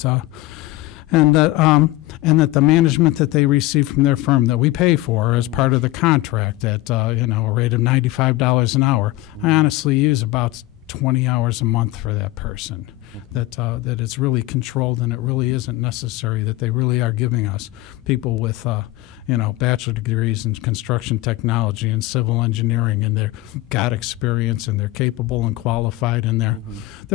the management that they receive from their firm that we pay for as part of the contract at a rate of $95 an hour, I honestly use about 20 hours a month for that person. That it's really controlled, and it really isn't necessary, that they really are giving us people with bachelor degrees in construction technology and civil engineering, and they've got experience, and they're capable and qualified, and they're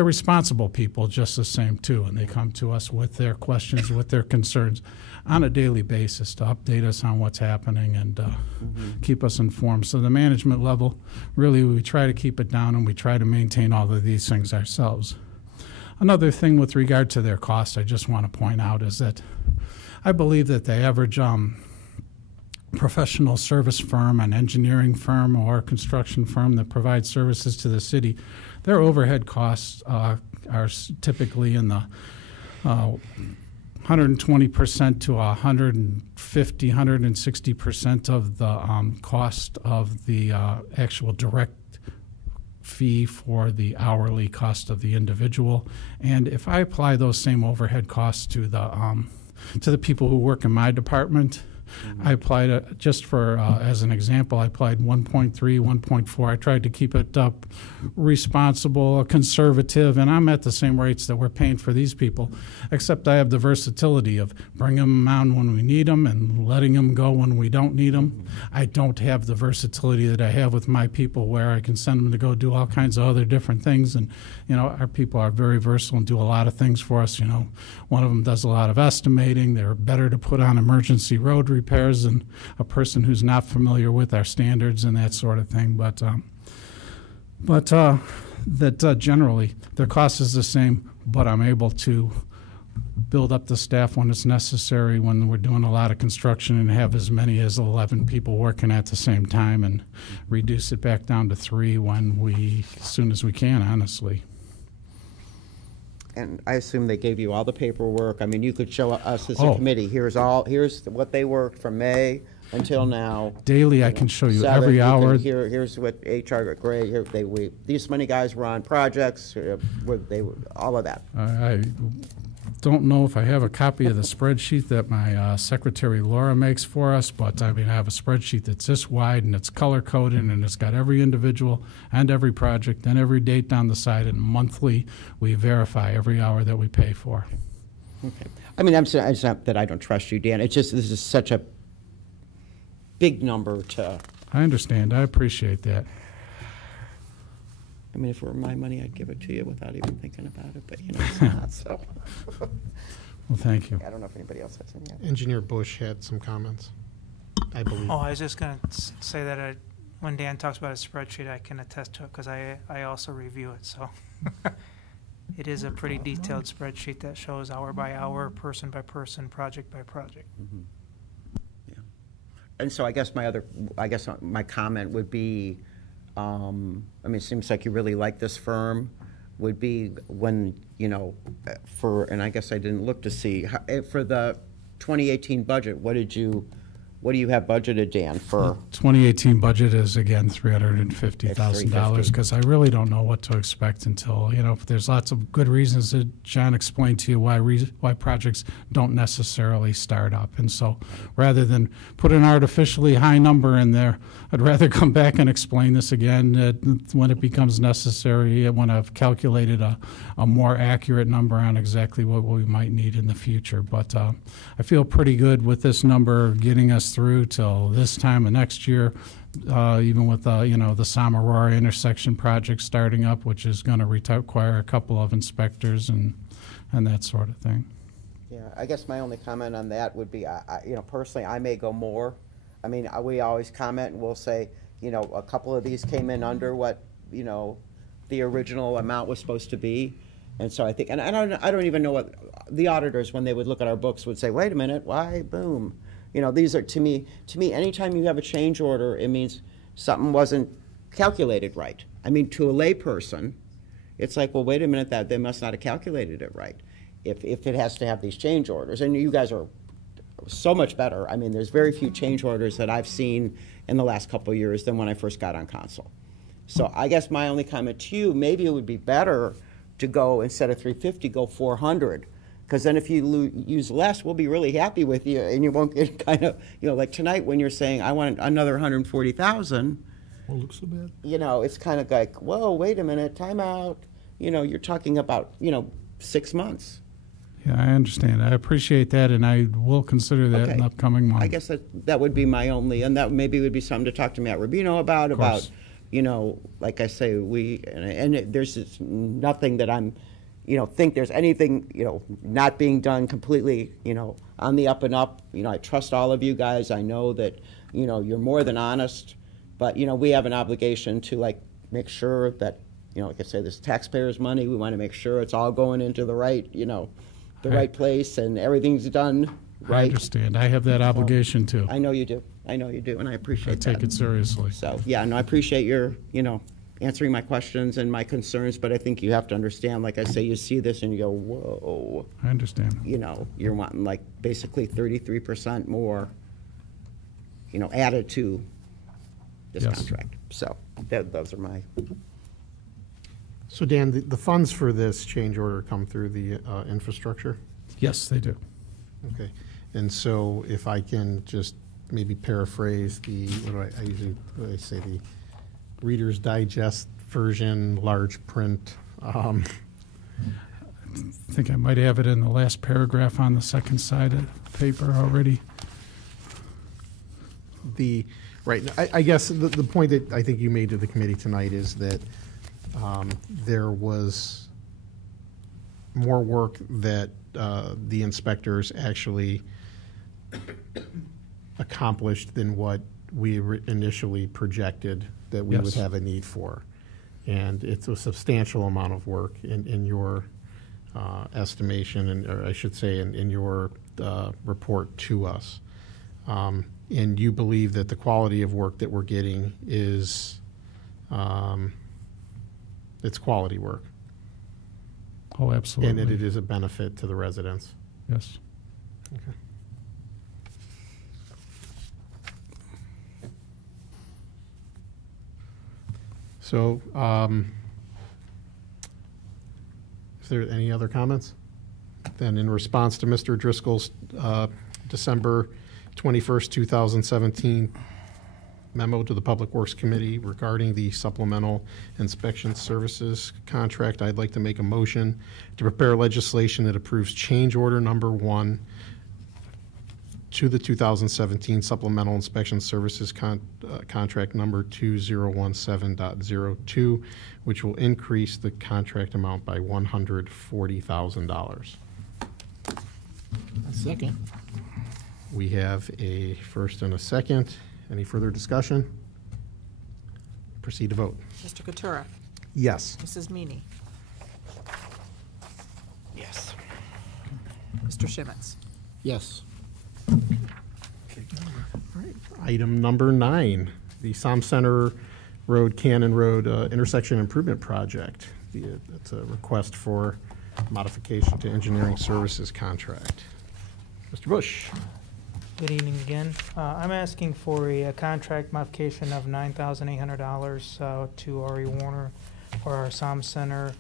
responsible people just the same too, and they come to us with their questions, with their concerns on a daily basis to update us on what's happening and keep us informed. So the management level, really, we try to keep it down, and we try to maintain all of these things ourselves. Another thing with regard to their cost, I just want to point out, is that I believe that the average professional service firm, an engineering firm, or a construction firm that provides services to the city, their overhead costs are typically in the 120% to 150, 160% of the cost of the actual direct fee for the hourly cost of the individual. And if I apply those same overhead costs to the people who work in my department, I applied, just for, as an example, I applied 1.3, 1.4. I tried to keep it up responsible, conservative, and I'm at the same rates that we're paying for these people, except I have the versatility of bringing them on when we need them and letting them go when we don't need them. I don't have the versatility that I have with my people where I can send them to go do all kinds of other different things. And, you know, our people are very versatile and do a lot of things for us. You know, one of them does a lot of estimating. They're better to put on emergency road repairs than a person who's not familiar with our standards and that sort of thing. But generally, their cost is the same, but I'm able to build up the staff when it's necessary, when we're doing a lot of construction, and have as many as 11 people working at the same time, and reduce it back down to 3 as soon as we can, honestly. And I assume they gave you all the paperwork. I mean, you could show us as a committee, here's what they worked from May until now. Daily, I can show you every hour. Here's what HR grade. These many guys were on projects. All of that. I don't know if I have a copy of the spreadsheet that my secretary Laura makes for us, but I mean, I have a spreadsheet that's this wide and it's color coded and it's got every individual and every project and every date down the side, and monthly we verify every hour that we pay for. Okay. I mean, it's not that I don't trust you, Dan. It's just this is such a big number to. I understand. I appreciate that. I mean, if it were my money, I'd give it to you without even thinking about it, but, you know, it's not, so. Well, thank you. I don't know if anybody else has any. Engineer Bush had some comments, I believe. Oh, I was just going to say that when Dan talks about a spreadsheet, I can attest to it because I also review it. So it is a pretty detailed spreadsheet that shows hour by hour, person by person, project by project. Mm-hmm. Yeah. And so I guess my comment would be, I mean, it seems like you really like this firm, would be when, you know, and I guess I didn't look to see, for the 2018 budget, what do you have budgeted, Dan, for? 2018 budget is, again, $350,000, because I really don't know what to expect until, you know, there's lots of good reasons that John explained to you why projects don't necessarily start up. And so rather than put an artificially high number in there, I'd rather come back and explain this again when it becomes necessary, when I've calculated a more accurate number on exactly what we might need in the future. But I feel pretty good with this number getting us through till this time of next year, even with you know, the Samarora intersection project starting up, which is going to require a couple of inspectors and that sort of thing. Yeah, I guess my only comment on that would be, you know, personally, I may go more. I mean, we always comment and we'll say, you know, a couple of these came in under what, you know, the original amount was supposed to be. And so I think, and I don't even know what the auditors, when they would look at our books, would say, wait a minute, why, boom. You know, these are, to me, anytime you have a change order, it means something wasn't calculated right. I mean, to a layperson, it's like, well, wait a minute, that they must not have calculated it right if it has to have these change orders. And you guys are so much better. I mean, there's very few change orders that I've seen in the last couple of years than when I first got on council. So I guess my only comment to you, maybe it would be better to go, instead of 350, go 400. Because then if you use less, we'll be really happy with you, and you won't get kind of, you know, like tonight when you're saying, I want another 140,000. Won't look so bad. You know, it's kind of like, whoa, wait a minute, time out. You know, you're talking about, you know, 6 months. Yeah, I understand. I appreciate that, and I will consider that in the upcoming month. I guess that would be my only, and that maybe would be something to talk to Matt Rubino about, you know, like I say, there's just nothing that I'm, you know, think there's anything, you know, not being done completely, you know, on the up and up. You know, I trust all of you guys. I know that, you know, you're more than honest, but, you know, we have an obligation to, like, make sure that, you know, like I say, this taxpayers' money, we want to make sure it's all going into the right, you know, the right place and everything's done right. I understand. I have that obligation too. I know you do. I know you do, and I appreciate that. I take it seriously. So, yeah, no, I appreciate your, you know, answering my questions and my concerns, but I think you have to understand, like I say, you see this and you go, whoa. I understand. You know, you're wanting like basically 33% more, you know, added to this contract. So those are my... So Dan, the funds for this change order come through the infrastructure? Yes, they do. Okay. And so if I can just maybe paraphrase what do I say, the Reader's Digest version, large print. I think I might have it in the last paragraph on the second side of the paper already. Right. I guess the point that I think you made to the committee tonight is that there was more work that the inspectors actually accomplished than what we initially projected that we would Yes. have a need for. And it's a substantial amount of work in your estimation, or I should say in your report to us. And you believe that the quality of work that we're getting is it's quality work, Oh, absolutely. and that it is a benefit to the residents. Yes. Okay. So, is there any other comments? Then in response to Mr. Driscoll's December 21st, 2017 memo to the Public Works Committee regarding the supplemental inspection services contract, I'd like to make a motion to prepare legislation that approves change order number 1 to the 2017 supplemental inspection services contract number 2017.02, which will increase the contract amount by $140,000. Second. We have a first and a second. Any further discussion? Proceed to vote. Mr. Katura? Yes. Mrs. Meany? Yes. Mr. Shimitz? Yes. Item number 9, the Som Center Road, Cannon Road intersection improvement project. It's a request for modification to engineering services contract. Mr. Bush. Good evening again. I'm asking for a contract modification of $9,800 to Ari Warner for our Som Center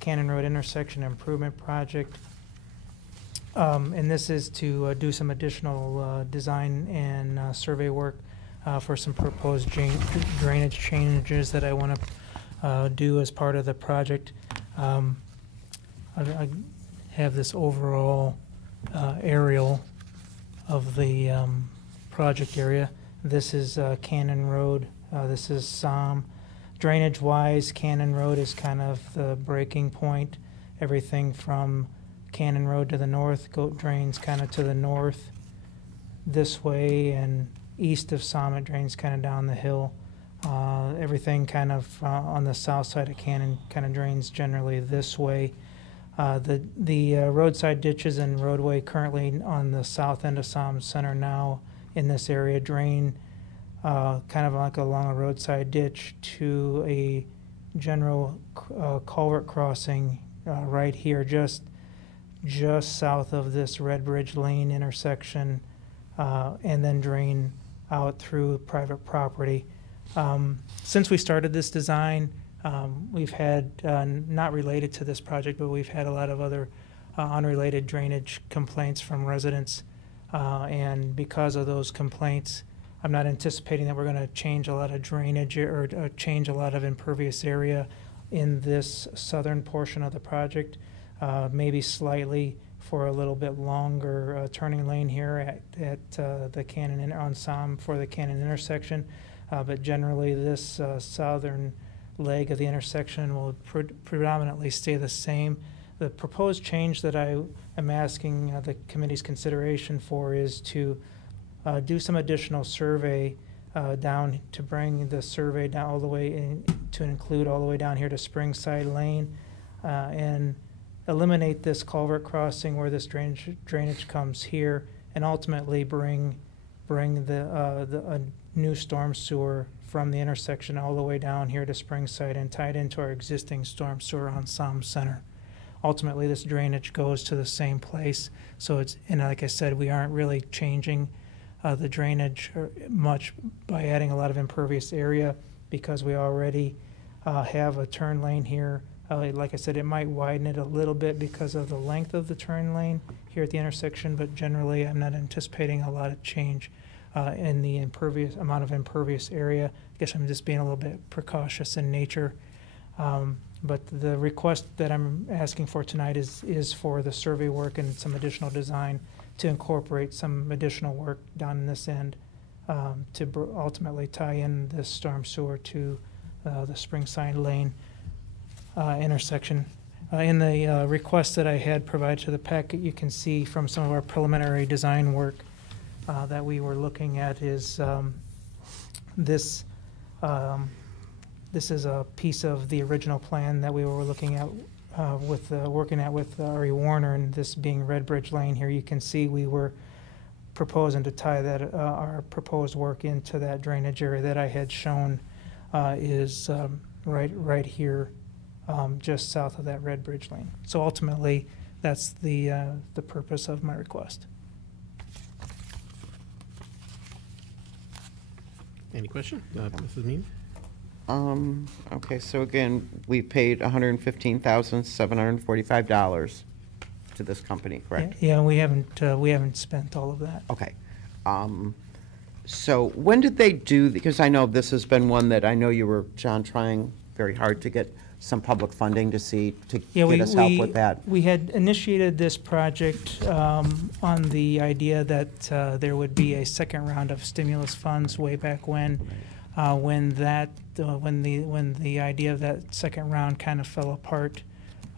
Cannon Road intersection improvement project. And this is to do some additional design and survey work for some proposed drainage changes that I want to do as part of the project. I have this overall aerial of the project area. This is Cannon Road. This is Som. Drainage-wise, Cannon Road is kind of the breaking point. Everything from Cannon Road to the north drains kind of to the north this way, and east of Som it drains kind of down the hill. Everything kind of on the south side of Cannon kind of drains generally this way. The roadside ditches and roadway currently on the south end of Som Center now in this area drain kind of like along a roadside ditch to a general culvert crossing right here, just south of this Red Bridge Lane intersection, and then drain out through private property. Since we started this design, we've had, not related to this project, but we've had a lot of other unrelated drainage complaints from residents. And because of those complaints, I'm not anticipating that we're going to change a lot of drainage or change a lot of impervious area in this southern portion of the project. Maybe slightly for a little bit longer turning lane here at the Cannon on Som for the Cannon intersection. But generally this southern leg of the intersection will predominantly stay the same. The proposed change that I am asking the committee's consideration for is to do some additional survey down, to bring the survey down all the way in, to include all the way down here to Springside Lane, and eliminate this culvert crossing where this drainage comes here, and ultimately bring a new storm sewer from the intersection all the way down here to Springside and tie it into our existing storm sewer on Som Center. Ultimately, this drainage goes to the same place. So it's, and like I said, we aren't really changing the drainage much by adding a lot of impervious area, because we already have a turn lane here Like I said, it might widen it a little bit because of the length of the turn lane here at the intersection, but generally I'm not anticipating a lot of change in the amount of impervious area. I guess I'm just being a little bit precautious in nature. But the request that I'm asking for tonight is for the survey work and some additional design to incorporate some additional work down in this end to ultimately tie in this storm sewer to the Springside Lane intersection. In the request that I had provided to the packet, you can see from some of our preliminary design work that we were looking at is this. This is a piece of the original plan that we were looking at working at with R.E. Warner, and this being Red Bridge Lane here. You can see we were proposing to tie that our proposed work into that drainage area that I had shown is right here, just south of that Red Bridge Lane. So ultimately, that's the purpose of my request. Any question? Mrs. Mean? Okay, so again, we paid $115,745 to this company, correct? Yeah, we haven't spent all of that. Okay. So when did they do, because I know this has been one that I know you were, John, trying very hard to get some public funding to get us help with that. We had initiated this project on the idea that there would be a second round of stimulus funds way back when the idea of that second round kind of fell apart.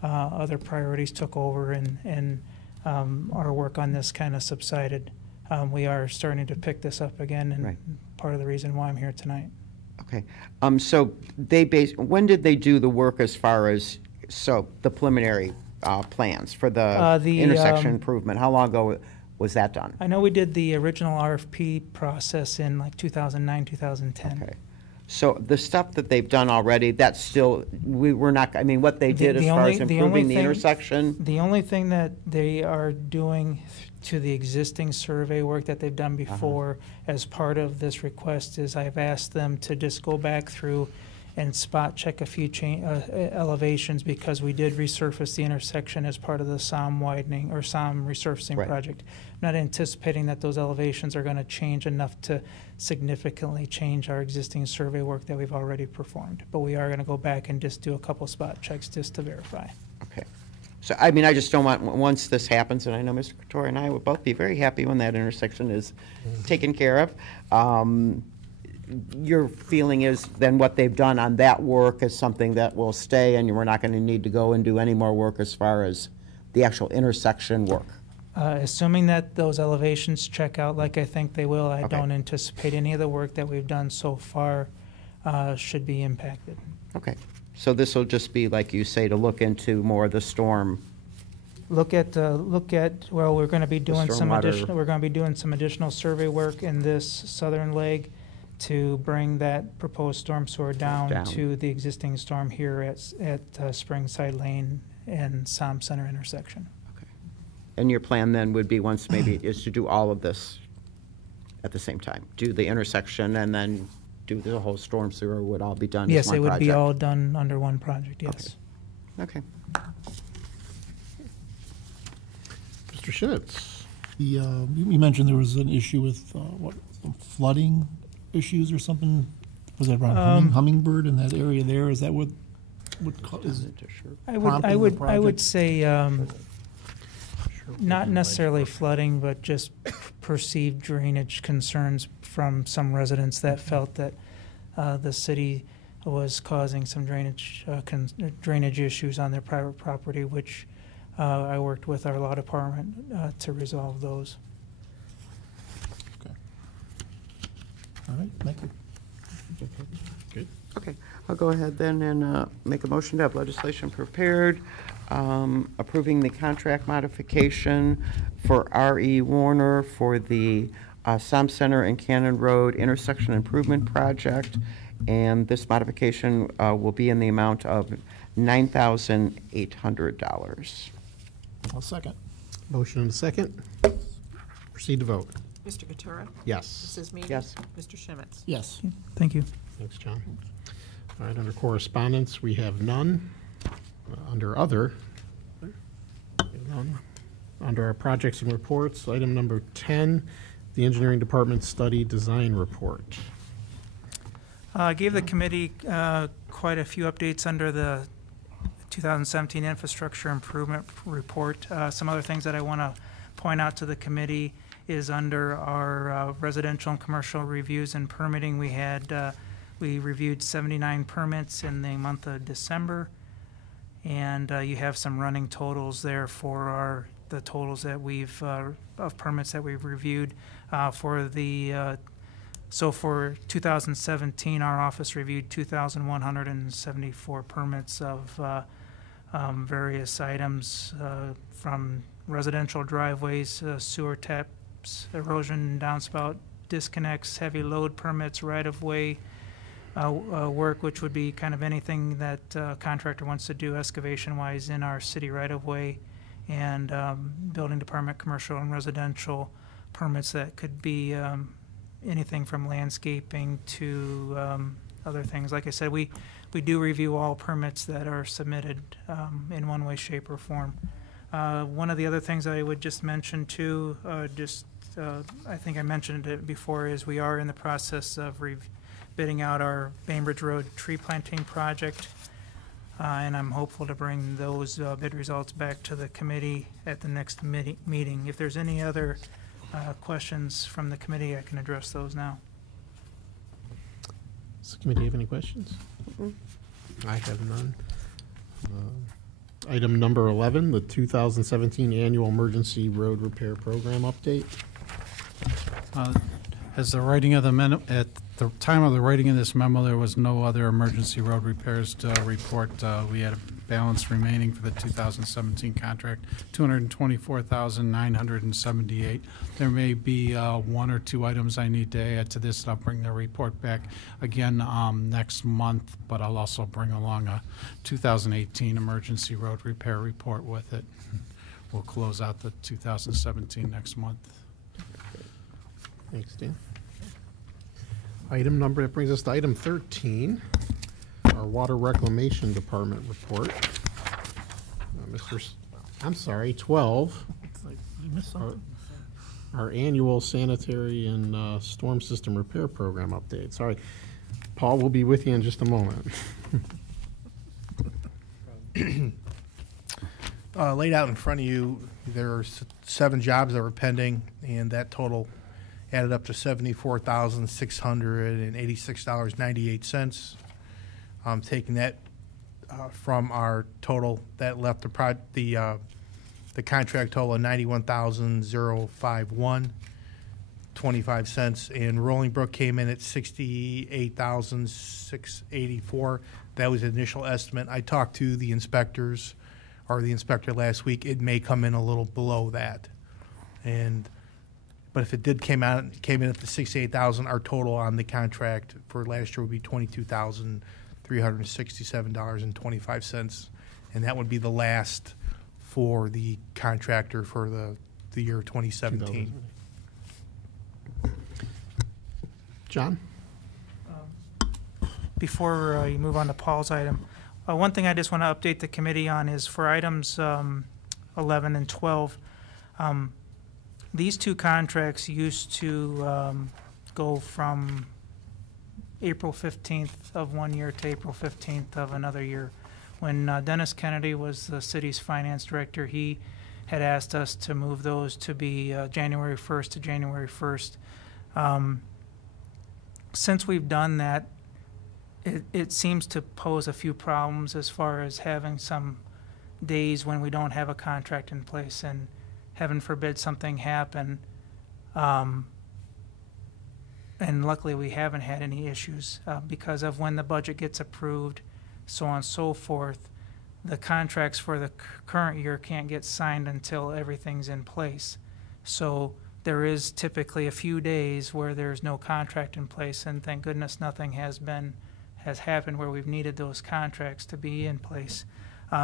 Other priorities took over, and our work on this kind of subsided. We are starting to pick this up again, and part of the reason why I'm here tonight. Okay. So when did they do the work as far as the preliminary plans for the intersection improvement? How long ago was that done? I know we did the original RFP process in like 2009, 2010. Okay. So the stuff that they've done already, that's still, we're not, I mean, what they did as far as improving the intersection? The only thing that they are doing to the existing survey work that they've done before as part of this request is I've asked them to just go back through and spot check a few elevations, because we did resurface the intersection as part of the SOM widening or SOM resurfacing project. I'm not anticipating that those elevations are going to change enough to significantly change our existing survey work that we've already performed, but we are going to go back and just do a couple spot checks just to verify. Okay. So, I mean, I just don't want, once this happens, and I know Mr. Couture and I would both be very happy when that intersection is taken care of. Your feeling is then what they've done on that work is something that will stay, and we're not going to need to go and do any more work as far as the actual intersection work? Assuming that those elevations check out like I think they will, I don't anticipate any of the work that we've done so far should be impacted. Okay. So this will just be, like you say, to look into more of the storm. Well, we're going to be doing some additional survey work in this southern leg to bring that proposed storm sewer down to the existing storm here at Springside Lane and SOM Center intersection. Okay. And your plan then would be, once maybe, is to do all of this at the same time? Do the intersection and then do the whole storm sewer would all be done as one project? Yes, it would be all done under one project, yes. Okay. Mr. Schmitz? You mentioned there was an issue with some flooding issues or something. Was that around Hummingbird in that area there? Is that what is it? I would say not necessarily flooding, but just perceived drainage concerns from some residents that felt that the city was causing some drainage issues on their private property, which I worked with our law department to resolve those. Okay. All right, thank you. Good. Okay, I'll go ahead then and make a motion to have legislation prepared, approving the contract modification for R.E. Warner for the SOM Center and Cannon Road intersection improvement project, and this modification will be in the amount of $9,800. I'll second. Motion and a second. Proceed to vote. Mr. Couture? Yes. Mrs. Meany? Yes. Mr. Schmitz? Yes. Thank you. Thanks, John. All right, under correspondence, we have none. Under other, under our projects and reports, item number 10, the engineering department study design report. I gave the committee quite a few updates under the 2017 infrastructure improvement report. Some other things that I want to point out to the committee is under our residential and commercial reviews and permitting. We reviewed 79 permits in the month of December, and you have some running totals there for the totals that we've of permits that we've reviewed for the. So for 2017, our office reviewed 2,174 permits of various items from residential driveways, sewer taps, erosion downspout disconnects, heavy load permits, right-of-way work, which would be kind of anything that contractor wants to do excavation-wise in our city right-of-way, and building department, commercial and residential permits that could be anything from landscaping to other things. Like I said, we do review all permits that are submitted in one way, shape, or form. One of the other things I would just mention too, I think I mentioned it before, is we are in the process of bidding out our Bainbridge Road tree planting project, and I'm hopeful to bring those bid results back to the committee at the next meeting. If there's any other questions from the committee, I can address those now. Does the committee have any questions? I have none. Item number 11, the 2017 annual emergency road repair program update. As the writing of at the time of the writing of this memo, there was no other emergency road repairs to report. We had a balance remaining for the 2017 contract, $224,978. There may be one or two items I need to add to this, and I'll bring the report back again next month, but I'll also bring along a 2018 emergency road repair report with it. We'll close out the 2017 next month. Thanks, Dan. That brings us to item 13, our Water Reclamation Department report. 12, It's like, you missed something. our annual sanitary and storm system repair program update. Sorry, Paul will be with you in just a moment. Laid out in front of you, there are 7 jobs that were pending, and that total added up to $74,686.98. Taking that from our total, that left the contract total of $91,051.25, and Rolling Brook came in at $68,684. That was the initial estimate. I talked to the inspector last week. It may come in a little below that, but if it did came in at the $68,000, our total on the contract for last year would be $22,367.25, and that would be the last for the contractor for the year 2017. John? Before you move on to Paul's item, one thing I just want to update the committee on is for items 11 and 12, these 2 contracts used to go from April 15th of one year to April 15th of another year. When Dennis Kennedy was the city's finance director, he had asked us to move those to be January 1st to January 1st. Since we've done that, it seems to pose a few problems as far as having some days when we don't have a contract in place, and heaven forbid something happen. And luckily we haven't had any issues because of when the budget gets approved, so on and so forth. The contracts for the current year can't get signed until everything's in place. So there is typically a few days where there's no contract in place, and thank goodness nothing has happened where we've needed those contracts to be in place.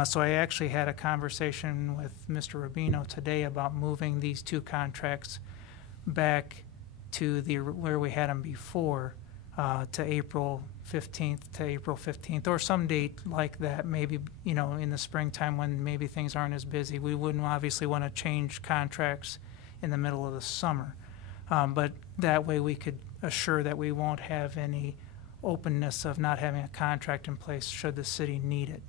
So I actually had a conversation with Mr. Rubino today about moving these 2 contracts back to where we had them before. to April 15th to April 15th, or some date like that, maybe, in the springtime when maybe things aren't as busy. We wouldn't obviously want to change contracts in the middle of the summer. But that way we could assure that we won't have any openness of not having a contract in place should the city need it.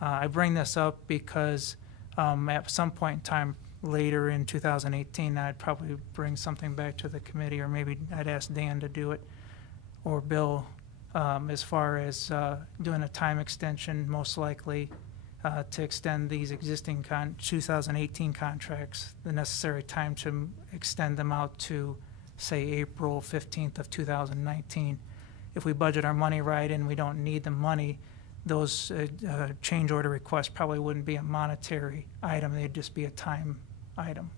I bring this up because at some point in time later in 2018, I'd probably bring something back to the committee, or maybe I'd ask Dan to do it, or Bill, as far as doing a time extension, most likely to extend these existing 2018 contracts, the necessary time to extend them out to, say, April 15th of 2019. If we budget our money right and we don't need the money, those change order requests probably wouldn't be a monetary item, they'd just be a time item.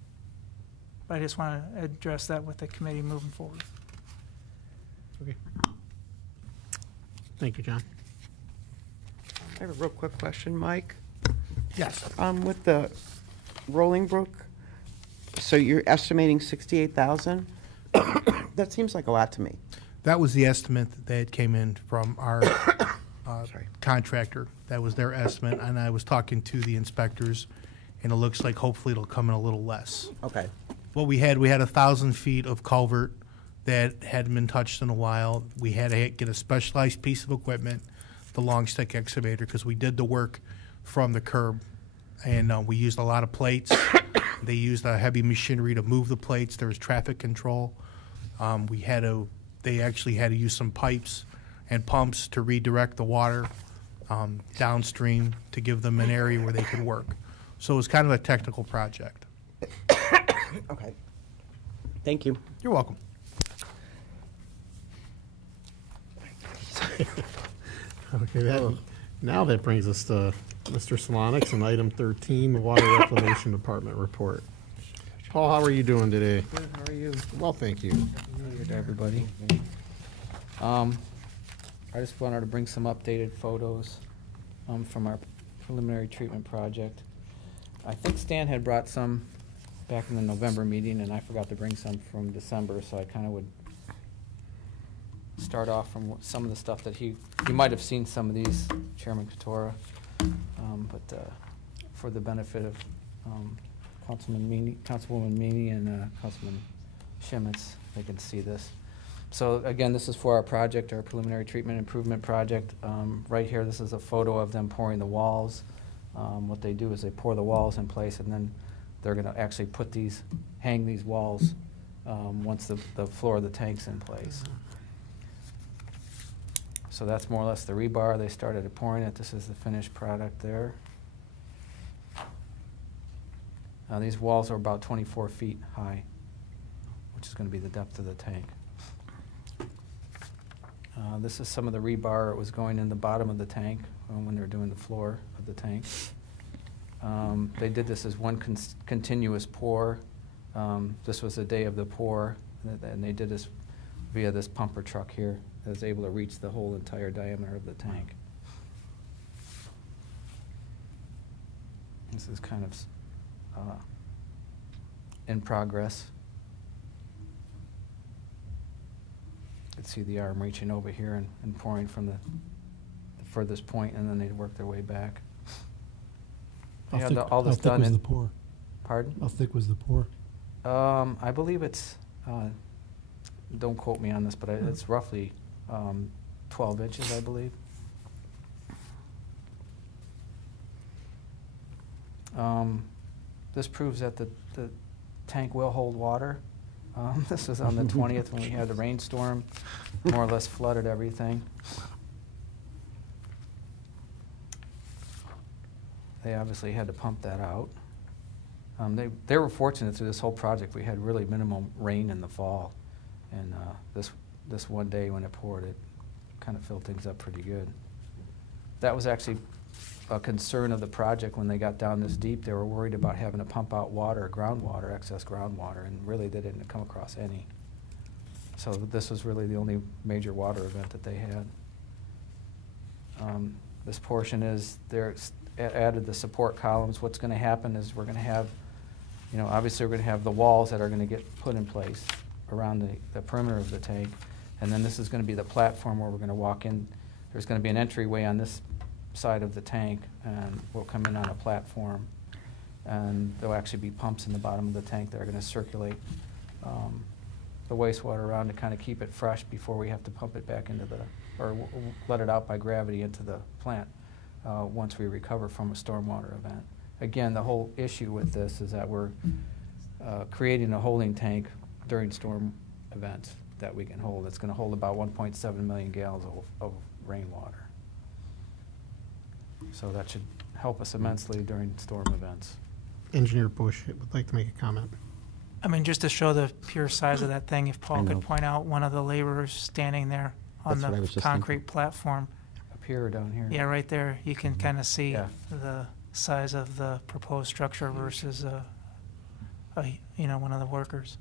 But I just want to address that with the committee moving forward. Okay. Thank you, John. I have a real quick question, Mike. Yes. With the Rolling Brook, so you're estimating 68,000? That seems like a lot to me. That was the estimate that came in from our contractor. That was their estimate, and I was talking to the inspectors, and it looks like hopefully it'll come in a little less. Okay. What we had 1,000 feet of culvert that hadn't been touched in a while. We had to get a specialized piece of equipment, the long stick excavator, because we did the work from the curb, and we used a lot of plates. They used a heavy machinery to move the plates. There was traffic control. They actually had to use some pipes and pumps to redirect the water downstream to give them an area where they could work. So it was kind of a technical project. Okay. Thank you. You're welcome. Okay, now that brings us to Mr. Solonics and item 13, the Water Reclamation Department report. Paul, how are you doing today? Good, how are you? Well, thank you. Good, everybody. I just wanted to bring some updated photos from our preliminary treatment project. I think Stan had brought some back in the November meeting, and I forgot to bring some from December, so I kind of would start off from some of the stuff that you might have seen some of these, Chairman Katora, but for the benefit of Councilwoman Meany and Councilman Shimitz, they can see this. So again, this is for our project, our preliminary treatment improvement project. Right here, this is a photo of them pouring the walls. What they do is they pour the walls in place, and then they're going to actually hang these walls once the floor of the tank's in place. So that's more or less the rebar. They started pouring it. This is the finished product there. These walls are about 24 feet high, which is going to be the depth of the tank. This is some of the rebar. It was going in the bottom of the tank when they were doing the floor of the tank. They did this as one continuous pour. This was the day of the pour, and they did this via this pumper truck here that was able to reach the whole entire diameter of the tank. This is kind of in progress. You can see the arm reaching over here and pouring from the furthest point, and then they'd work their way back. They had all this done in. How thick was the pour? Pardon? How thick was the pour? I believe it's, don't quote me on this, but it's roughly 12 inches, I believe. This proves that the tank will hold water. This was on the 20th when we had the rainstorm, more or less flooded everything. They obviously had to pump that out. They were fortunate through this whole project. We had really minimum rain in the fall, and this one day when it poured, it kind of filled things up pretty good. That was actually a concern of the project when they got down this deep. They were worried about having to pump out water, groundwater, excess groundwater, and really they didn't come across any. So this was really the only major water event that they had. This portion is, they're added the support columns. What's going to happen is we're going to have, obviously we're going to have the walls that are going to get put in place around the perimeter of the tank. And then this is going to be the platform where we're going to walk in. There's going to be an entryway on this side of the tank, and we'll come in on a platform. And there'll actually be pumps in the bottom of the tank that are going to circulate the wastewater around to kind of keep it fresh before we have to pump it back into the, or let it out by gravity into the plant once we recover from a stormwater event. Again, the whole issue with this is that we're creating a holding tank during storm events that we can hold. It's going to hold about 1.7 million gallons of rainwater. So that should help us immensely during storm events. Engineer Bush would like to make a comment. I mean, just to show the pure size of that thing, if I Paul know. could point out one of the laborers standing there on That's what I was the just concrete thinking. platform. Up here or down here? Yeah, right there, you can kind of see Yeah. the size of the proposed structure versus one of the workers.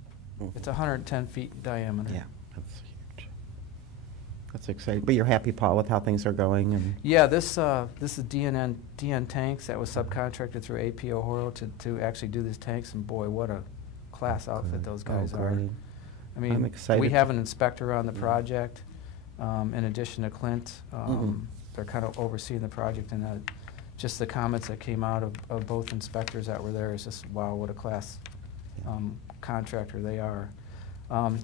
It's 110 feet in diameter. Yeah, that's huge. That's exciting. But you're happy, Paul, with how things are going? And Yeah, this is DN Tanks that was subcontracted through AP O'Horo to actually do these tanks, and boy, what a class outfit those guys are. great. I mean, I'm excited we to- have an inspector on the project, in addition to Clint. They're kind of overseeing the project, and just the comments that came out of both inspectors that were there is just, wow, what a class contractor they are.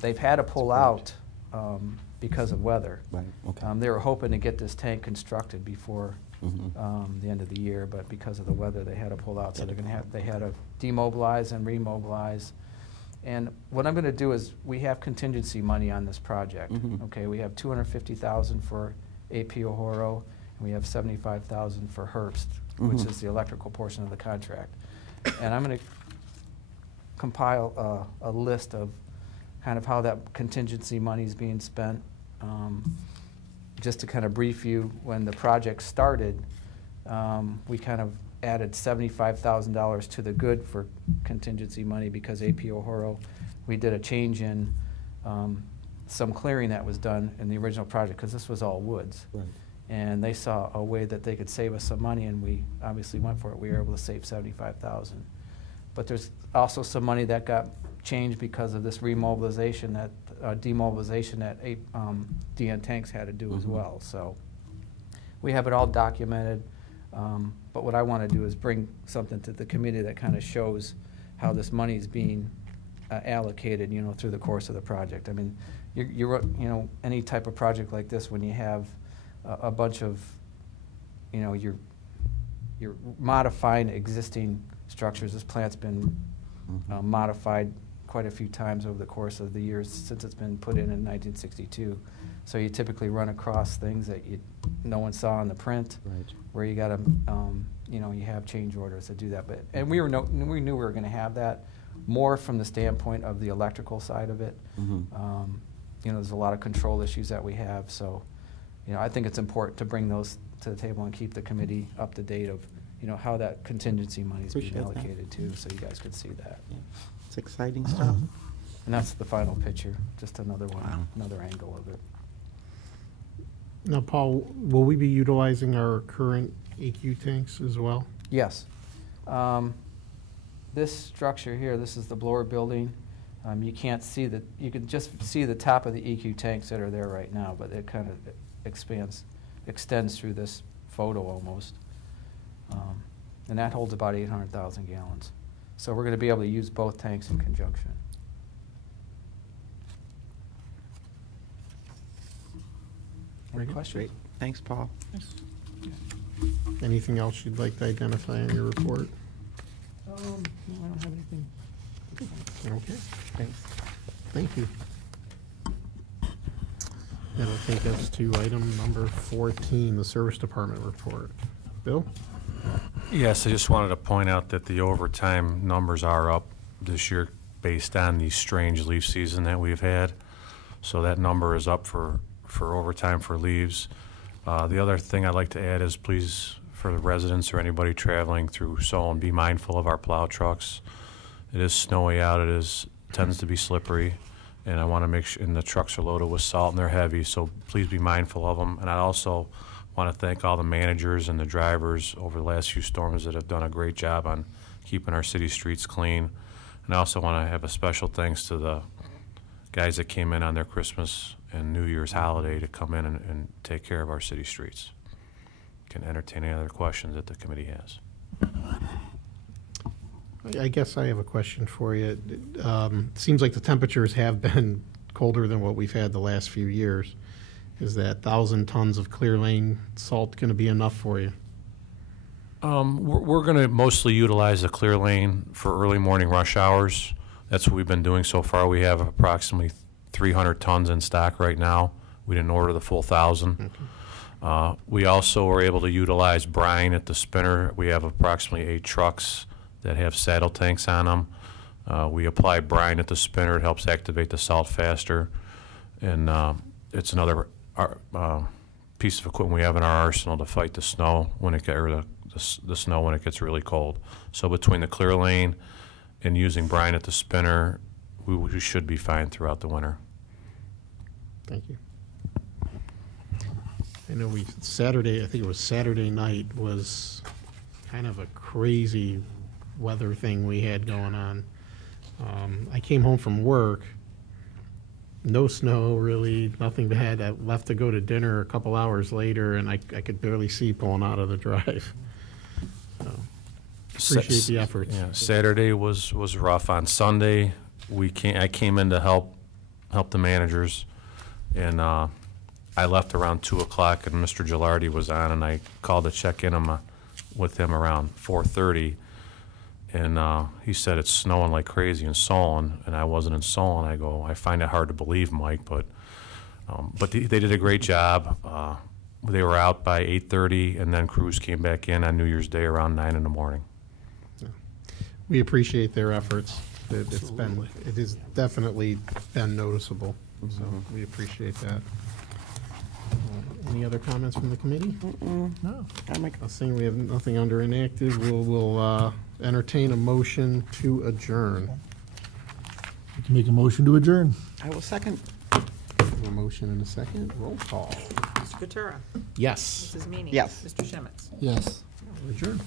They've had to pull out because of weather. Right, okay. They were hoping to get this tank constructed before the end of the year, but because of the weather, they had to pull out. So they had to demobilize and remobilize. And what I'm going to do is, we have contingency money on this project. Okay, we have $250,000 for AP O'Horo, and we have $75,000 for Herbst, which is the electrical portion of the contract. And I'm going to compile a list of kind of how that contingency money is being spent. Just to kind of brief you, when the project started, we kind of added $75,000 to the good for contingency money because AP O'Horo, we did a change in some clearing that was done in the original project, because this was all woods. Right. And they saw a way that they could save us some money, and we obviously went for it. We were able to save $75,000. But there's also some money that got changed because of this remobilization, demobilization that DN Tanks had to do as well. So we have it all documented. But what I want to do is bring something to the committee that kind of shows how this money is being allocated, through the course of the project. I mean, any type of project like this, when you have a bunch of, you're modifying existing structures. This plant's been modified quite a few times over the course of the years since it's been put in 1962. So you typically run across things that no one saw in the print, Right. where you got to, you have change orders to do that. And we knew we were going to have that more from the standpoint of the electrical side of it. There's a lot of control issues that we have. So, I think it's important to bring those to the table and keep the committee up to date of, how that contingency money is being Appreciate that. allocated too, so you guys could see that. Yeah. It's exciting stuff. And that's the final picture, just another one, Wow. another angle of it. Now, Paul, will we be utilizing our current AQ tanks as well? Yes. This structure here, this is the blower building. You can't see you can just see the top of the EQ tanks that are there right now, but it kind of extends through this photo almost. And that holds about 800,000 gallons. So we're going to be able to use both tanks in conjunction. Any questions? Great. Thanks, Paul. Anything else you'd like to identify in your report? No, I don't have anything. Okay, Thanks. thank you. That'll take us to item number 14, the Service Department report. Bill? Yes, I just wanted to point out that the overtime numbers are up this year based on the strange leaf season that we've had. So that number is up for overtime for leaves. The other thing I'd like to add is, please, for the residents or anybody traveling through Solon, be mindful of our plow trucks. It is snowy out. It tends to be slippery, and I want to make sure. And the trucks are loaded with salt and they're heavy, so please be mindful of them. And I also want to thank all the managers and the drivers over the last few storms that have done a great job on keeping our city streets clean. And I also want to have a special thanks to the guys that came in on their Christmas and New Year's holiday to come in and take care of our city streets. Can entertain any other questions that the committee has. I guess I have a question for you. Seems like the temperatures have been colder than what we've had the last few years. Is that 1,000 tons of clear lane salt going to be enough for you? We're going to mostly utilize the clear lane for early morning rush hours. That's what we've been doing so far. We have approximately 300 tons in stock right now. We didn't order the full 1,000. Okay. We also were able to utilize brine at the spinner. We have approximately 8 trucks that have saddle tanks on them. We apply brine at the spinner. It helps activate the salt faster. And it's another piece of equipment we have in our arsenal to fight the snow when it the snow when it gets really cold. So between the clear lane and using brine at the spinner, we should be fine throughout the winter. Thank you. I know I think it was Saturday night was kind of a crazy weather thing we had going on. I came home from work, no snow really, nothing bad. I left to go to dinner a couple hours later, and I could barely see pulling out of the drive. So, appreciate the efforts. Yeah, Saturday was rough. On Sunday, I came in to help the managers, and I left around 2 o'clock, and Mr. Gilardi was on, and I called to check in with him around 4:30, and he said it's snowing like crazy in Solon, and I wasn't in Solon. I go, I find it hard to believe, Mike, but they did a great job. They were out by 8:30, and then crews came back in on New Year's Day around 9 in the morning. We appreciate their efforts. It has definitely been noticeable, so we appreciate that. Any other comments from the committee? No. Seeing we have nothing under inactive, we'll entertain a motion to adjourn. You can make a motion to adjourn. I will second. A motion and a second. Roll call. Mr. Katura. Yes. Mrs. Meany. Yes. Mr. Shimmons. Yes. Adjourn.